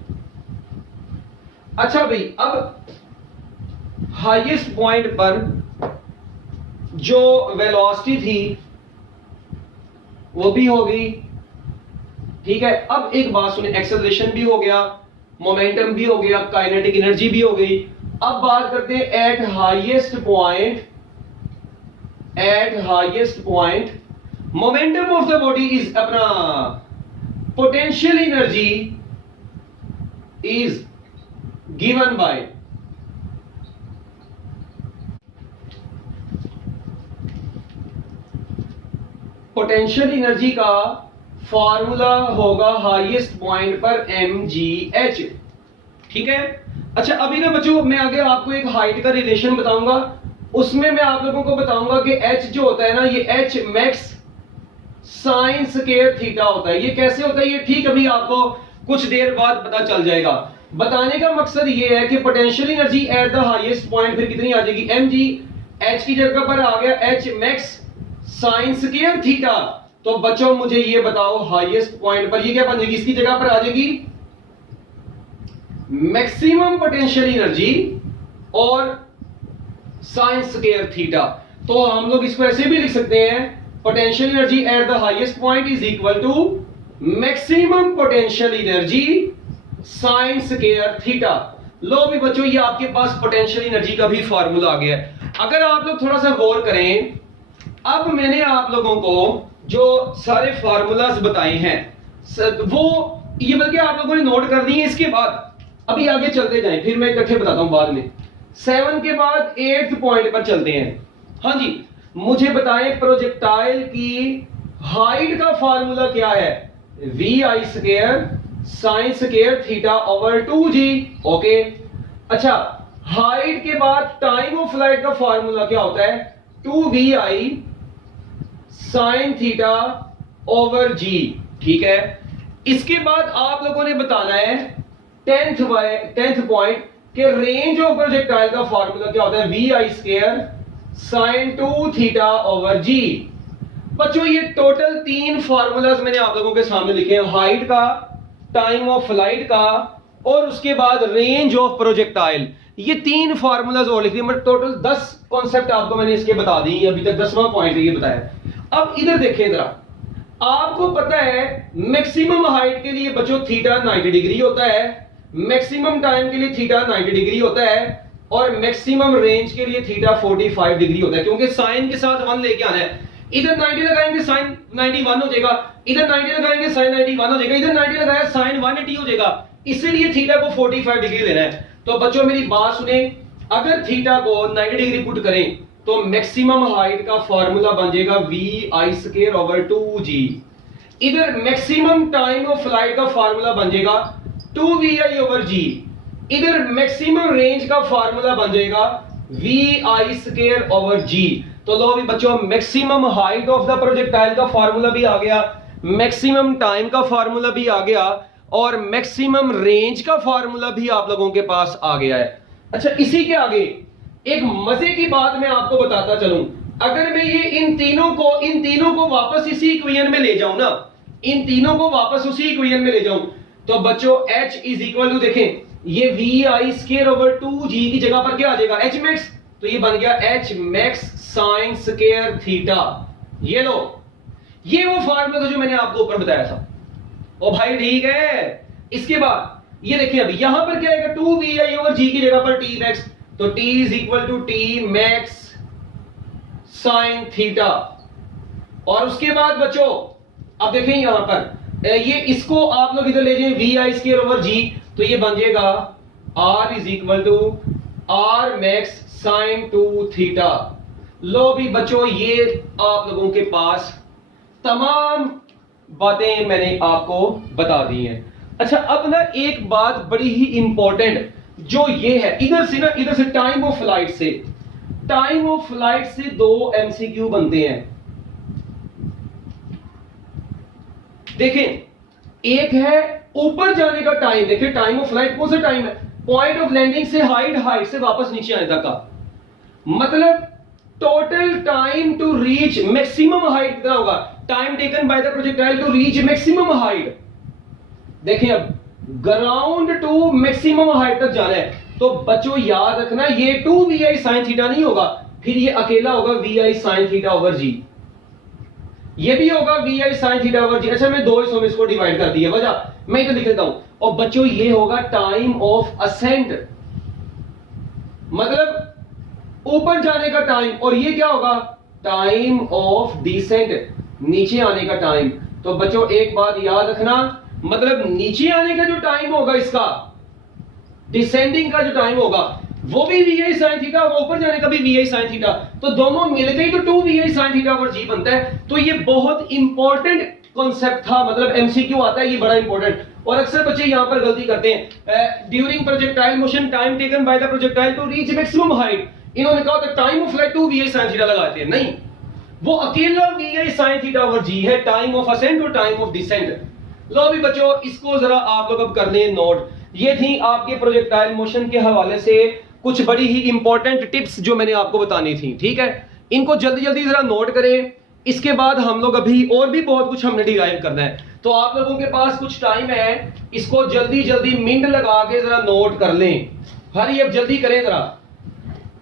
अच्छा भाई, अब हाईएस्ट पॉइंट पर जो वेलोसिटी थी वो भी हो गई, ठीक है। अब एक बात सुने, एक्सेलरेशन भी हो गया, मोमेंटम भी हो गया, काइनेटिक एनर्जी भी हो गई। अब बात करते हैं at highest point momentum of the body is अपना potential energy is given by potential energy का फॉर्मूला होगा हाईएस्ट पॉइंट पर mgh। ठीक है। अच्छा अभी ना बच्चों मैं आगे आपको एक हाइट का रिलेशन बताऊंगा, उसमें मैं आप लोगों को बताऊंगा कि h जो होता है ना ये h max sine square theta होता है। ये कैसे होता है ये ठीक अभी आपको कुछ देर बाद पता चल जाएगा। बताने का मकसद ये है कि potential energy at the highest point फिर कितनी आ जाएगी mg, h की जगह पर आ गया h max sine square theta. तो बच्चों मुझे ये बताओ हाईएस्ट पॉइंट पर ये क्या बन जाएगी, इसकी जगह पर आ जाएगी मैक्सिमम पोटेंशियल एनर्जी और साइन स्क्वायर थीटा। तो हम लोग इसको ऐसे भी लिख सकते हैं potential energy at the highest point is equal to maximum potential energy sine square theta. लो भी बच्चों ये आपके पास पोटेंशियल एनर्जी का भी फार्मूला आ गया है। अगर आप लोग थोड़ा सा गौर करें, अब मैंने आप लोगों को जो सारे फार्मूलाज बताए हैं वो ये बल्कि आप लोगों ने नोट कर दी है। इसके बाद अभी आगे चलते जाएं, फिर मैं इकट्ठे बताता हूं बाद में। 7 के बाद 8th पॉइंट पर चलते हैं। हाँ जी, मुझे बताएं प्रोजेक्टाइल की हाइट का फार्मूला क्या है, v i square sine square theta over 2g। Okay. अच्छा हाइट के बाद टाइम ऑफ फ्लाइट का फार्मूला क्या होता है, 2vi sign theta over g। ठीक है। इसके बाद आप लोगों ने बताना है 10th पॉइंट के रेंज ऑफ प्रोजेक्टाइल का फार्मूला क्या होता है, v i square sine 2 theta over g। बच्चों ये टोटल 3 फार्मूलाज मैंने आप लोगों के सामने लिखे हैं, हाइट का, टाइम ऑफ फ्लाइट का और उसके बाद रेंज ऑफ प्रोजेक्टाइल। ये 3 फार्मूलाज और लिख दिए, मतलब टोटल 10 कॉन्सेप्ट आपको मैंने इसके बता दी। अभी तक 10वां पॉइंट ये बताया। अब इधर देखिए जरा, आपको पता है मैक्सिमम हाइट के लिए बच्चों थीटा 90 डिग्री होता है, मैक्सिमम टाइम के लिए थीटा 90 डिग्री होता है और मैक्सिमम रेंज के लिए थीटा 45 डिग्री होता है। क्योंकि साइन के साथ 1 लेके आना है, इधर 90 लगाएंगे साइन 91 हो जाएगा, इधर 90 लगाएंगे साइन 91 हो जाएगा, इधर 90 लगाया साइन 180 हो जाएगा। इसलिए थीटा को 45 डिग्री लेना है। तो बच्चों मेरी बात सुने, अगर थीटा को 90 डिग्री पुट करें तो मैक्सिमम हाइट का फॉर्मूला बन जाएगा v i square over 2g। इधर मैक्सिमम टाइम ऑफ फ्लाइट का फॉर्मूला बन जाएगा 2vi ओवर g। इधर मैक्सिमम रेंज का फॉर्मूला बन जाएगा v i square over g। तो लो भी बच्चों maximum height of the projectile का फॉर्मूला भी आ गया, मैक्सिमम टाइम का फॉर्मूला भी आ गया और मैक्सिमम रेंज का फॉर्मूला भी आप लोगों के पास आ गया है। अच्छा इसी के आगे एक मजे की बात मैं आपको बताता चलूं, अगर मैं ये इन तीनों को वापस इसी इक्वेशन में ले जाऊं ना, इन तीनों को वापस उसी इक्वेशन में ले जाऊं तो बच्चों h इज इक्वल टू देखें ये we i square over 2g की जगह पर क्या आ जाएगा h मैक्स, तो ये बन गया h max sine square theta. ये लो, ये वो फार्मूला था जो मैंने आपको ऊपर बताया था। ओ भाई ठीक है। इसके बाद ये देखिए अभी यहां पर क्या आएगा 2vi ओवर g की जगह पर t मैक्स, तो t is equal to t max sine theta. और उसके बाद बच्चों अब देखें यहां पर ये इसको आप लोग इधर ले जाएं v i square over g, तो ये बन जाएगा r is equal to r max sine 2 theta. लो भी बच्चों ये आप लोगों के पास तमाम बातें मैंने आपको बता दी हैं। अच्छा अब ना एक बात बड़ी ही इंपॉर्टेंट जो ये है, इधर से टाइम ऑफ फ्लाइट से 2 एमसीक्यू बनते हैं। देखें एक है ऊपर जाने का टाइम, देखिए टाइम ऑफ फ्लाइट कौन सा टाइम है, पॉइंट ऑफ लैंडिंग से हाइट से वापस नीचे आने तक का, मतलब total time to reach maximum height कितना होगा, time taken by the projectile to reach maximum height. देखें अब ग्राउंड टू मैक्सिमम हाइट तक जाना है, तो बच्चों याद रखना ये 2vi sin थीटा नहीं होगा, फिर ये अकेला होगा vi sin theta over g, ये भी होगा vi sin theta over g। अच्छा मैं 2 हिस्सों में इसको डिवाइड कर दिया, वजह मैं इधर लिख देता हूं। और बच्चों ये होगा टाइम ऑफ असेंट, मतलब ऊपर जाने का टाइम, और ये क्या होगा टाइम ऑफ डिसेंट। नीचे आने का टाइम। तो बच्चों एक बात याद रखना, मतलब नीचे आने का जो टाइम होगा इसका, डिसेंडिंग का जो टाइम होगा वो भी वी आई साइन थीटा, वो ऊपर जाने का भी वी आई साइन थीटा, तो दोनों मिल गई तो 2 v i sine theta over g बनता है। तो ये बहुत इंपॉर्टेंट कॉन्सेप्ट था, मतलब एमसीक्यू आता है ये बड़ा इंपॉर्टेंट। और अक्सर बच्चे यहां पर गलती करते हैं, during projectile motion time taken by the projectile to reach maximum height, इन्होंने कहा था time of flight 2 v i sine theta लगाते हैं, नहीं, वो अकेला v i sine theta over g है, टाइम ऑफ असेंट और टाइम ऑफ डिसेंट। लो भी बच्चों इसको जरा आप लोग अब कर लें नोट। ये थी आपके प्रोजेक्टाइल मोशन के हवाले से कुछ बड़ी ही इंपॉर्टेंट टिप्स जो मैंने आपको बतानी थी, ठीक है, इनको जल्दी जल्दी जरा नोट करें। इसके बाद हम लोग अभी और भी बहुत कुछ हमने डिराइव करना है, तो आप लोगों के पास कुछ टाइम है, इसको जल्दी जल्दी मिनट लगा के जरा नोट कर लें। हरी अब जल्दी करें जरा,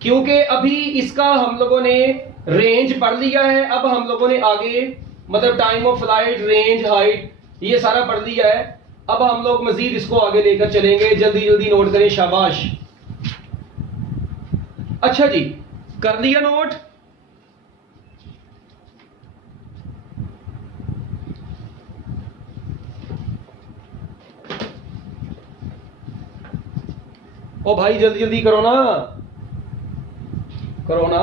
क्योंकि अभी इसका हम लोगों ने रेंज पढ़ लिया है, अब हम लोगों ने आगे मतलब time of flight, range, height, ये सारा पढ़ लिया है। अब हम लोग मजीद इसको आगे लेकर चलेंगे, जल्दी जल्दी नोट करें, शाबाश। अच्छा जी, कर लिया नोट? ओ भाई जल्दी जल्दी करो ना, करो ना,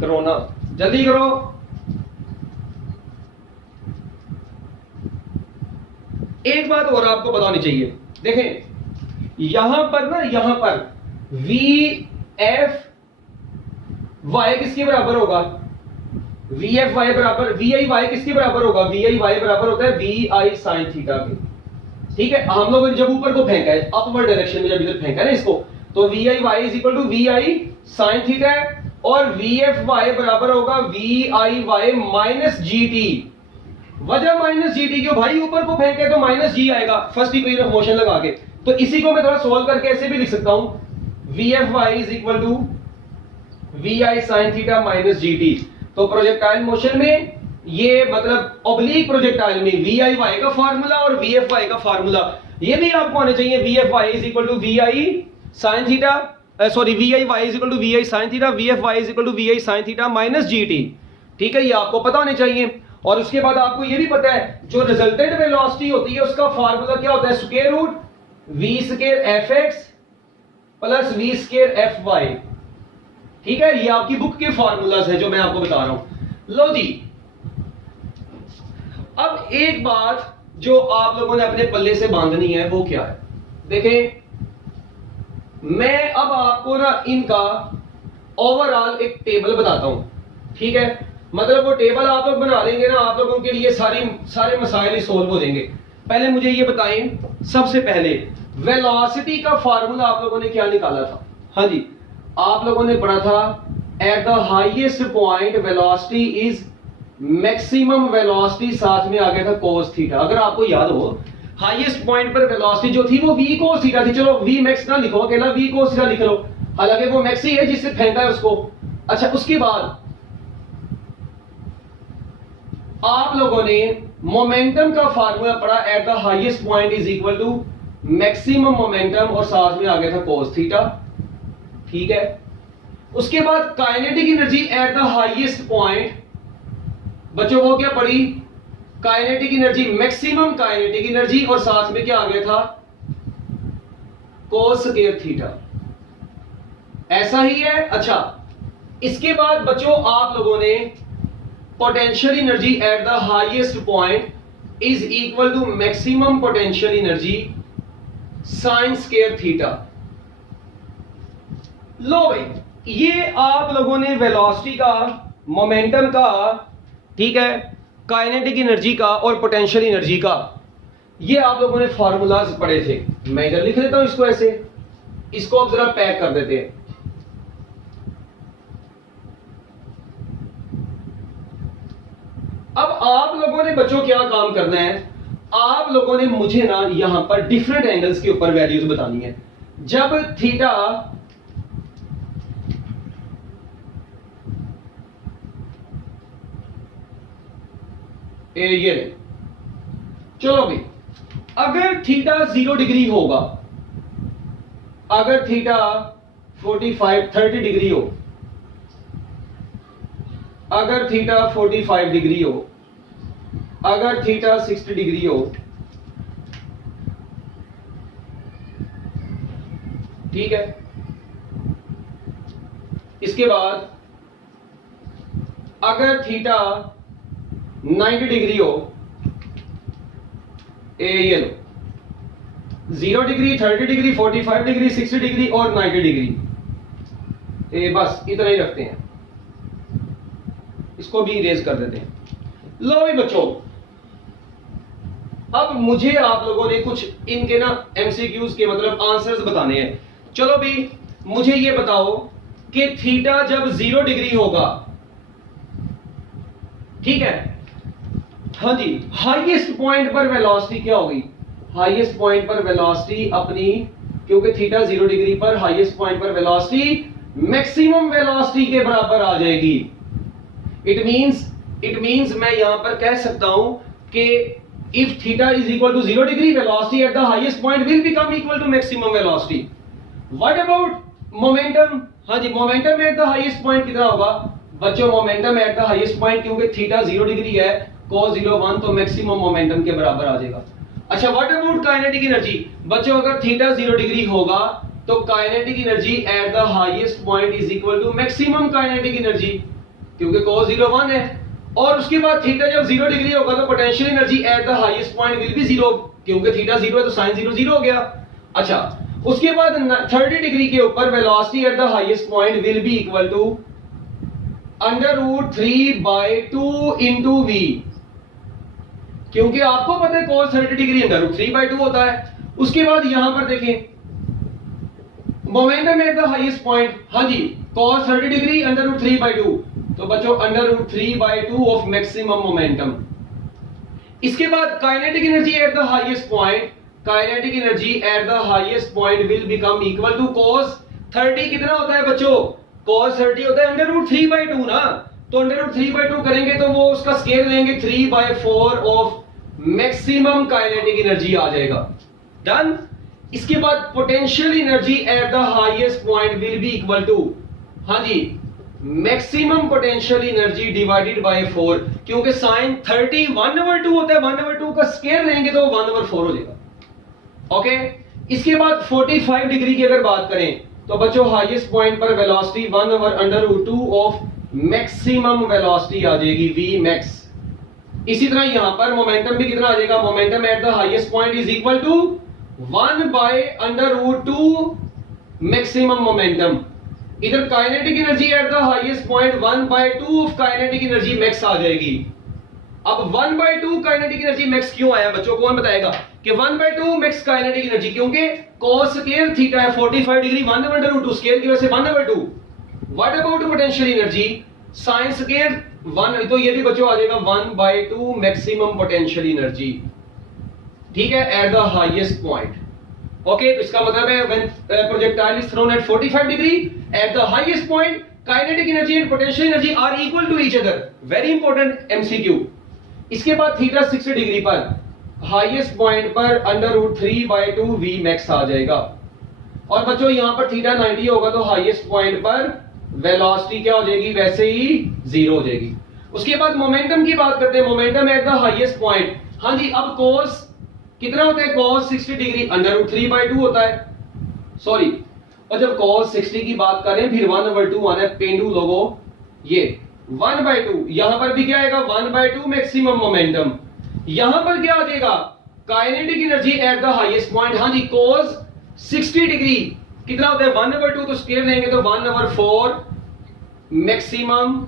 करो ना, जल्दी करो। एक बात और आपको बतानी चाहिए, देखें यहां पर ना, यहां पर वी एफ वाई किसके बराबर होगा? वी एफ वाई बराबर वी आई वाई किसके बराबर होगा? वी आई वाई बराबर होता है वी आई साइन थीटा के, ठीक है। हम लोगों ने जब ऊपर को फेंका है, अपवर्ड डायरेक्शन में जब इधर फेंका है ना इसको, तो v i y is equal to v i sine theta है, और वी एफ वाई बराबर होगा v i y minus g t. वजह माइनस जी टी क्यों भाई? ऊपर को फेंके तो माइनस जी आएगा फर्स्ट इक्वेशन ऑफ मोशन लगा के। तो इसी को मैं थोड़ा सोल्व करके ऐसे भी लिख सकता हूं, v f y is equal to v i sine theta minus g t. तो प्रोजेक्टाइल मोशन में ये मतलब ऑब्लिक प्रोजेक्टाइल में वी आई वाई का फार्मूला और वी एफ वाई का फार्मूला ये भी आपको आने चाहिए। V f y is equal to v i sine theta, sorry v i y is equal to v i sine theta, v f y is equal to v i sine theta minus g t, ठीक है, ये आपको पता होने चाहिए। और उसके बाद आपको ये भी पता है जो रिजल्टेंट वेलोसिटी होती है उसका फार्मूला क्या होता है? Square root v square f x plus v square f y, ठीक है, ये आपकी बुक के फार्मूलाज है जो मैं आपको बता रहा हूं। लो जी, अब एक बात जो आप लोगों ने अपने पल्ले से बांधनी है वो क्या है? देखें मैं अब आपको ना इनका ओवरऑल एक टेबल बताता हूं, ठीक है, मतलब वो टेबल आप लोग बना लेंगे ना, आप लोगों के लिए सारे मसाइल ही सोल्व हो जाएंगे। पहले मुझे ये बताएं, सबसे पहले वेलोसिटी का फार्मूला आप लोगों ने क्या निकाला था? हाँ जी, आप लोगों ने पढ़ा था eight the highest point velocity is maximum velocity, साथ में आ गया था कोस थीटा। अगर आपको याद हो हाईएस्ट पॉइंट पर वेलोसिटी जो थी वो वी कोस थीटा थी। चलो वी मैक्स ना लिखो, अकेला वी कोस थीटा लिख लो, हालांकि वो मैक्स ही है जिससे फेंका है उसको। अच्छा, उसके बाद आप लोगों ने मोमेंटम का फार्मूला पढ़ा, at the highest point is equal to maximum momentum, और साथ में आ गया था कोस थीटा, ठीक है। उसके बाद kinetic energy at the highest point, बच्चों वो क्या पढ़ी? Kinetic energy, maximum kinetic energy, और साथ में क्या आ गया था? कोस स्क्वायर थीटा, ऐसा ही है। अच्छा, इसके बाद बच्चों आप लोगों ने potential energy at the highest point is equal to maximum potential energy sine square theta. लो भाई, ये आप लोगों ने वेलोसिटी का, मोमेंटम का, ठीक है, काइनेटिक एनर्जी का और पोटेंशियल एनर्जी का, ये आप लोगों ने फार्मूलाज पढ़े थे। मैं इधर लिख लेता हूं इसको ऐसे, इसको अब जरा पैक कर देते हैं। अब आप लोगों ने बच्चों क्या काम करना है? आप लोगों ने मुझे ना यहां पर डिफरेंट एंगल्स के ऊपर वैल्यूज बतानी है। जब थीटा ये चलो भाई, अगर थीटा 0 डिग्री होगा, अगर थीटा 30 डिग्री हो, अगर थीटा 45 डिग्री हो, अगर थीटा 60 डिग्री हो, ठीक है, इसके बाद अगर थीटा 90 डिग्री हो, ये लो 0 डिग्री, 30 डिग्री, 45 डिग्री, 60 डिग्री और 90 डिग्री, बस इतना ही रखते हैं, इसको भी इरेज कर देते हैं। लो भाई बच्चों, अब मुझे आप लोगों ने कुछ इनके ना एमसीक्यूज के मतलब आंसर्स बताने हैं। चलो भाई मुझे ये बताओ कि थीटा जब 0 डिग्री होगा, ठीक है, हाँ जी, हाईएस्ट पॉइंट पर वेलोसिटी क्या होगी? हाईएस्ट पॉइंट पर वेलोसिटी अपनी, क्योंकि थीटा 0 डिग्री पर हाईएस्ट पॉइंट पर वेलोसिटी मैक्सिमम वेलोसिटी के बराबर आ जाएगी। इट मींस मैं यहां पर कह सकता हूं कि if theta is equal to 0 degree, velocity at the highest point will become equal to maximum velocity. What about momentum? हाँ जी, momentum at the highest point कितना होगा बच्चों? Momentum at the highest point, क्योंकि थीटा 0 डिग्री है, cos 0 1, तो मैक्सिमम मोमेंटम के बराबर आ जाएगा। अच्छा, व्हाट अबाउट काइनेटिक एनर्जी? बच्चों अगर थीटा 0 डिग्री होगा तो kinetic energy at the highest point is equal to maximum kinetic energy, क्योंकि cos 0 1 है। और उसके बाद थीटा जब 0 डिग्री होगा तो potential energy at the highest point will B 0, क्योंकि थीटा 0 है तो sin 0 0 हो गया। अच्छा, उसके बाद 30 डिग्री के ऊपर velocity at the highest point will be equal to √3/2 into v, क्योंकि आपको पता है cos 30 डिग्री √3/2 होता है। उसके बाद यहां पर देखें momentum at the highest point, हाँ जी, cos 30 डिग्री √3/2, तो बच्चों √3/2 ऑफ मैक्सिमम मोमेंटम। इसके बाद kinetic energy at the highest point, kinetic energy at the highest point will become equal to cos 30 कितना होता है बच्चों? cos 30 होता है √3/2 ना, तो √3/2 करेंगे तो वो उसका स्केल लेंगे 3/4 ऑफ मैक्सिमम काइनेटिक एनर्जी आ जाएगा। डन। इसके बाद potential energy at the highest point will be equal to, हाँ जी, maximum potential energy divided by 4, क्योंकि sin 30 1/2 होता है, 1/2 का स्केल लेंगे तो 1/4 हो जाएगा। ओके, इसके बाद 45 डिग्री की अगर बात करें तो बच्चों हाईएस्ट पॉइंट पर वेलोसिटी 1/√2 ऑफ मैक्सिमम वेलोसिटी आ जाएगी v max। इसी तरह यहां पर मोमेंटम भी कितना आ जाएगा? Momentum at the highest point is equal to 1/√2 maximum momentum. इधर kinetic energy at the highest point 1/2 of kinetic energy max आ जाएगी। अब 1/2 काइनेटिक एनर्जी मैक्स क्यों आया बच्चों? कौन बताएगा कि 1/2 मैक्स काइनेटिक एनर्जी? क्योंकि cos स्केल थीटा है 45 डिग्री, 1/√2 स्केल की वजह से 1/2। What about potential energy? sin scale 1, तो ये भी बच्चों आ जाएगा 1/2 मैक्सिमम पोटेंशियल एनर्जी, ठीक है, at the highest point. Okay, तो इसका मतलब है when projectile is thrown at 45 degree at the highest point, kinetic energy and potential energy are equal to each other. Very important MCQ. इसके बाद थीटा 60 डिग्री पर हाईएस्ट पॉइंट पर √3/2 v max आ जाएगा। और बच्चों यहां पर थीटा 90 होगा तो हाईएस्ट पॉइंट पर वेलोसिटी क्या हो जाएगी? वैसे ही 0 हो जाएगी। उसके बाद मोमेंटम की बात करते हैं, momentum at the highest point, हाँ जी, अब cos कितना होता है? cos 60 डिग्री √3/2 होता है, सॉरी, और जब cos 60 की बात करें फिर 1/2 आना है, पेंडू लोगों, ये 1/2, यहां पर भी क्या आएगा? 1/2 मैक्सिमम मोमेंटम। यहां पर क्या आ जाएगा? Kinetic energy at the highest point, हाँ जी, cos 60 डिग्री कितना होता है? 1/2, तो स्केल लेंगे तो 1/4 maximum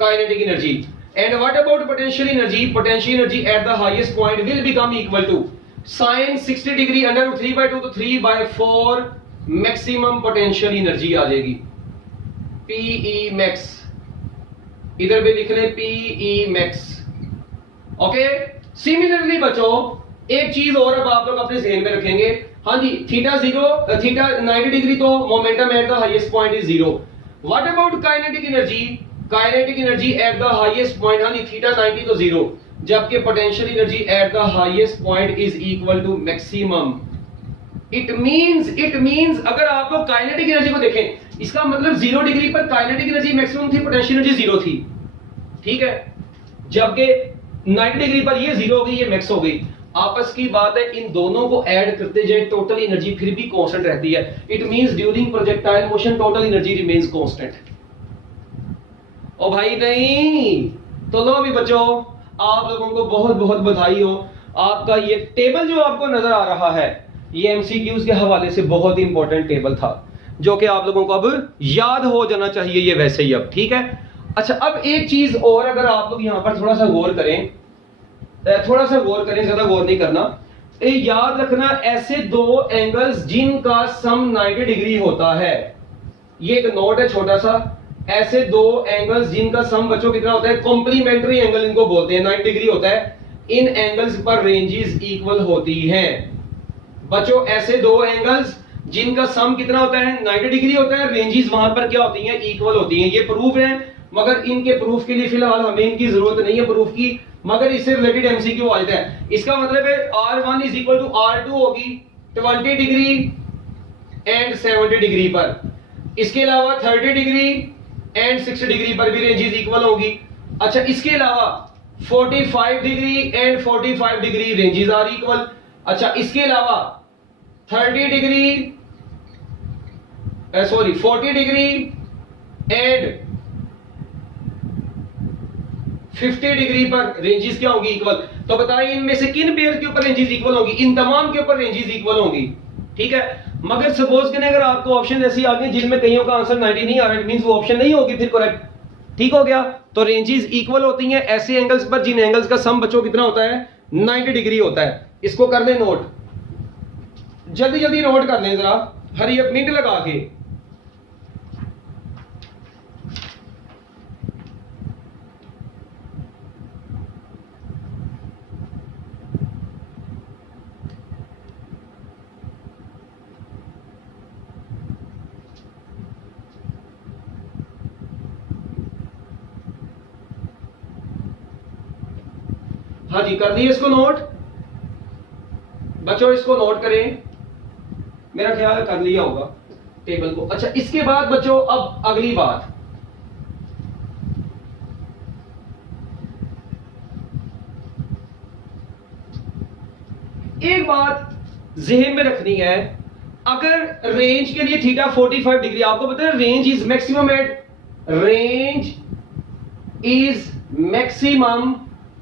kinetic energy. And what about potential energy? Potential energy at the highest point will become equal to sin 60 degree √3/2, तो 3/4 मैक्सिमम पोटेंशियल एनर्जी आ जाएगी, Pe max। इधर भी लिख लें Pe max। ओके, सिमिलरली बच्चों एक चीज और अब आप लोग अपने ज़हन में रखेंगे, हाँ जी, थीटा 90 डिग्री तो momentum at the highest point is 0। What about kinetic energy? Kinetic energy at the highest point, हाँ जी, थीटा 90 तो 0, जबकि potential energy at the highest point is equal to maximum. It means अगर आप लोग काइनेटिक एनर्जी को देखें, इसका मतलब 0 डिग्री पर काइनेटिक एनर्जी मैक्सिमम थी, पोटेंशियल एनर्जी 0 थी, ठीक है, जबकि 90 डिग्री पर ये जीरो हो गई, ये मैक्स हो गई, आपस की बात है, इन दोनों को ऐड करते जाए टोटल एनर्जी फिर भी कांस्टेंट रहती है। It means during projectile motion total energy remains constant. ओ भाई नहीं, तो लो भी बच्चों, आप लोगों को बहुत बहुत बधाई हो, आपका ये टेबल जो आपको नजर आ रहा है ये एमसीक्यूज के हवाले से बहुत ही इंपॉर्टेंट टेबल था, जो कि आप लोगों को अब याद हो जाना चाहिए ये वैसे ही अब, ठीक है। अच्छा, अब एक चीज और, अगर आप लोग यहां पर थोड़ा सा गौर करें, ज्यादा गौर नहीं करना, याद रखना ऐसे दो एंगल्स जिनका सम 90 डिग्री होता है, ये एक नोट है छोटा सा, ऐसे दो एंगल्स जिनका सम बच्चों कितना होता है, कॉम्प्लीमेंट्री एंगल इनको बोलते हैं, 90 डिग्री होता है, इन एंगल्स पर रेंजेस इक्वल होती हैं बच्चों। ऐसे दो एंगल्स जिनका सम कितना होता है, 90 डिग्री होता है, रेंजेस वहां पर क्या होती हैं, इक्वल होती हैं। ये प्रूफ है, मगर इनके प्रूफ के लिए फिलहाल हमें इनकी जरूरत नहीं है प्रूफ की, मगर इससे रिलेटेड एमसीक्यू आ जाता है। इसका मतलब है R1 is equal to R2 होगी 20 डिग्री एंड 70 डिग्री पर, इसके अलावा 30 डिग्री एंड 60 डिग्री पर भी रेंजेस इक्वल होगी। अच्छा, इसके अलावा 45 degree and 45 degree ranges are equal. अच्छा, इसके अलावा 30 डिग्री 40 डिग्री एंड 50 डिग्री पर रेंजेस क्या होगी, इक्वल। तो बताइए इनमें से किन पेयर के ऊपर रेंजेस इक्वल होगी, इन तमाम के ऊपर रेंजेस इक्वल होंगी, ठीक है। मगर सपोज करें अगर आपको ऑप्शन ऐसी आ गई जिनमें कईयों का आंसर 90 नहीं आ रहा, इट मींस वो ऑप्शन नहीं होगी फिर करेक्ट, ठीक हो गया। तो रेंजेस इक्वल होती हैं ऐसे एंगल्स पर जिन एंगल्स का सम बच्चों कितना होता है, 90 डिग्री होता है। इसको कर लें नोट, जल्दी जल्दी नोट कर लें जरा, हरी अप मिनट लगा के। हाँ जी, कर दिए इसको नोट बच्चों, इसको नोट करें, मेरा ख्याल कर लिया होगा टेबल को। अच्छा, इसके बाद बच्चों अब अगली बात, एक बात जहन में रखनी है, अगर रेंज के लिए थीटा 45 डिग्री, आपको पता है range is maximum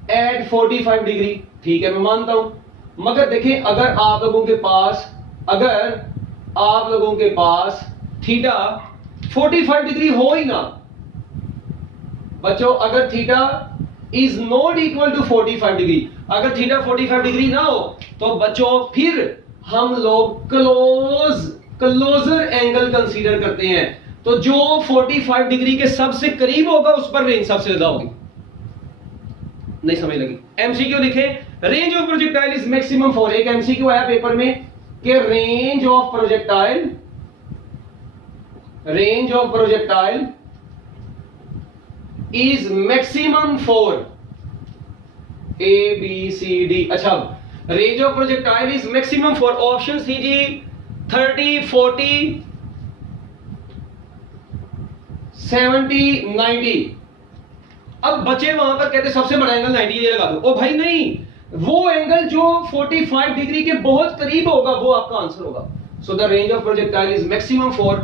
at 45 degree, ठीक है, मैं मानता हूं। मगर देखिए, अगर आप लोगों के पास थीटा 45 डिग्री हो ही ना बच्चों, अगर theta is not equal to 45 degree, अगर थीटा 45 डिग्री ना हो तो बच्चों फिर हम लोग क्लोजर एंगल कंसीडर करते हैं। तो जो 45 डिग्री के सबसे करीब होगा उस पर रेंज सबसे ज्यादा होगी। नहीं समझ लगी? एमसीक्यू लिखे, range of projectile is maximum for, एक एमसीक्यू आया पेपर में कि range of projectile is maximum for A B C D. अच्छा, range of projectile is maximum for option C जी 30, 40, 70, 90। अब बचे वहां पर कहते सबसे बड़ा एंगल 90 ये लगा दो। ओ भाई नहीं, वो एंगल जो 45 डिग्री के बहुत करीब होगा वो आपका आंसर होगा। So the range of projectile is maximum for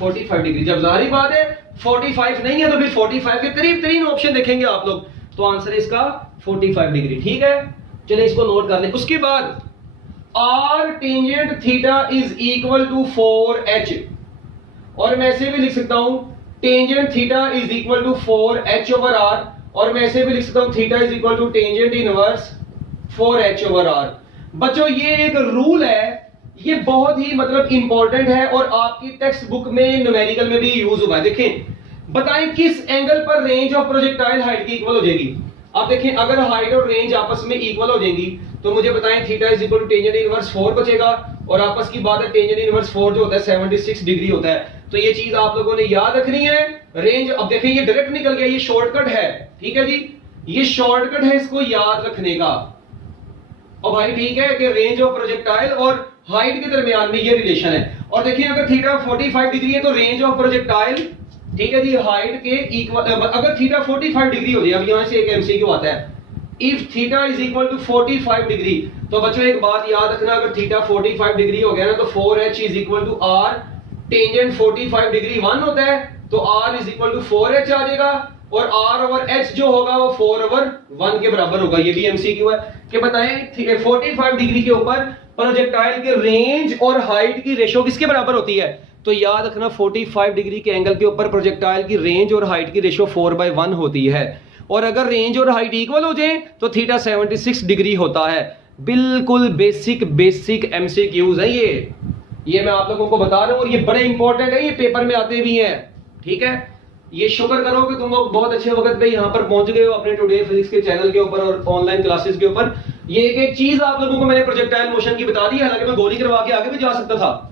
45 degree. जब जाहिर बात है 45 नहीं है तो फिर 45 के करीब तरीन ऑप्शन देखेंगे आप लोग, तो आंसर है इसका 45 डिग्री, ठीक है। चलिए इसको नोट कर लें। उसके बाद r tangent theta is equal to 4h, और मैं ऐसे भी लिख सकता हूं tangent theta is equal to 4h over r, और मैं ऐसे भी लिख सकता हूं theta is equal to tangent inverse 4h over r। बच्चों ये एक रूल है, ये बहुत ही मतलब इंपॉर्टेंट है और आपकी टेक्स्ट बुक में न्यूमेरिकल में भी यूज हुआ है। देखें, बताएं किस एंगल पर रेंज ऑफ प्रोजेक्टाइल हाइट की इक्वल हो जाएगी। आप देखें, अगर हाइट और रेंज आपस में इक्वल हो जाएंगी तो मुझे बताएं theta is equal to tangent inverse 4 बचेगा, और आपस की बात है टेंजेंट इनवर्स 4 जो होता है 76 डिग्री होता है। तो ये चीज आप लोगों ने याद रखनी है। रेंज, अब देखें ये डायरेक्ट निकल गया, ये शॉर्टकट है, ठीक है जी, ये शॉर्टकट है, इसको याद रखने का। और भाई ठीक है कि रेंज ऑफ प्रोजेक्टाइल और हाइट के दरमियान में ये रिलेशन है। और देखिए अगर थीटा 45 डिग्री है तो रेंज ऑफ प्रोजेक्टाइल, ठीक है जी, हाइट के इक्वल। अगर थीटा 45 डिग्री हो जाए, अब यहां से एक एमसीक्यू आता है, if theta is equal to 45 degree, तो बच्चों एक बात याद रखना, अगर थीटा 45 डिग्री हो गया ना तो 4h is equal to r, tangent 45 degree 1 होता है तो r is equal to 4h आ जाएगा, और r ओवर h जो होगा वो 4 ओवर 1 के बराबर होगा। ये भी एमसीक्यू है कि बताएं 45 डिग्री के ऊपर प्रोजेक्टाइल के रेंज और हाइट की रेशो किसके बराबर होती है? तो याद रखना 45 डिग्री के एंगल के ऊपर प्रोजेक्टाइल की रेंज और हाइट की रेशो 4/1 होती है, और अगर रेंज और हाइट इक्वल हो जाए तो थीटा 76 डिग्री होता है। बिल्कुल बेसिक एमसीक्यूज है ये मैं आप लोगों को बता रहा हूं, और ये बड़े इंपॉर्टेंट है, ये पेपर में आते भी हैं। ठीक है, ये शुक्र करो कि तुम लोग बहुत अच्छे वक्त पे यहाँ पर पहुंच गए हो अपने टुडे फिजिक्स के चैनल के ऊपर और ऑनलाइन क्लासेस के ऊपर। ये एक चीज आप लोगों को मैंने प्रोजेक्टाइल मोशन की बता दी, हालांकि मैं गोली करवा के आगे भी जा सकता था,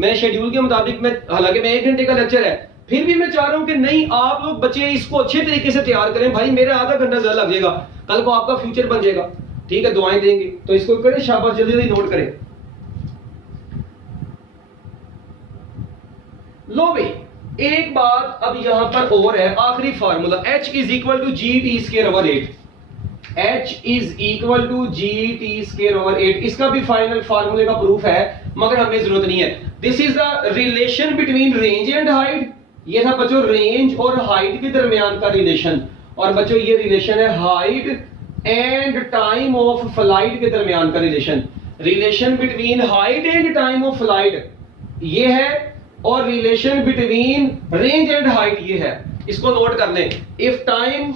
मैंने शेड्यूल के मुताबिक मैं, हालांकि मैं 1 घंटे का लेक्चर है, फिर भी मैं चाह रहा हूं कि नहीं आप लोग बच्चे इसको अच्छे तरीके से तैयार करें। भाई मेरा आधा घंटा ज्यादा लग जाएगा, कल को आपका फ्यूचर बन जाएगा। ठीक है, दुआएं देंगे तो इसको करें, शाबाश, जल्दी जल्दी नोट करें। लो भाई एक बात अब यहां पर और है, आखिरी formula h is equal to g t square over 8, h is equal to g t square over 8, इसका भी फाइनल फार्मूले का प्रूफ है मगर हमें जरूरत नहीं है। This is the relation between range and height, ये था बच्चों रेंज और हाइट के दरमियान का रिलेशन, और बच्चों ये रिलेशन है height and time of flight के दरमियान का relation. Relation between height and time of flight ये है, और relation between range and height ये है। इसको नोट कर लें, if time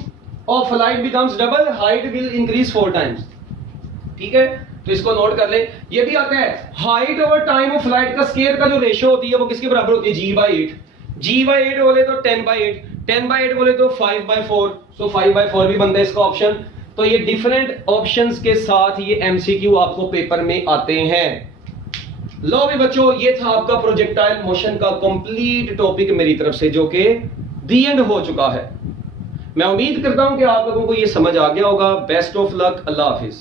of flight becomes double height will increase 4 times. ठीक है, तो इसको नोट कर लें। ये भी आता है height over time of flight का स्केयर का जो रेशियो होती है वो किसके बराबर होती है? g/8। g/8 बोले तो 10/8, 10/8 बोले तो 5/4, सो 5/4 भी बनता है इसका ऑप्शन। तो ये डिफरेंट ऑप्शंस के साथ ये एमसीक्यू आपको पेपर में आते हैं। लो भी बच्चों, ये था आपका प्रोजेक्टाइल मोशन का कंप्लीट टॉपिक मेरी तरफ से, जो कि दी एंड हो चुका है। मैं उम्मीद करता हूं कि आप लोगों को ये समझ आ गया होगा। Best of luck, Allah Hafiz.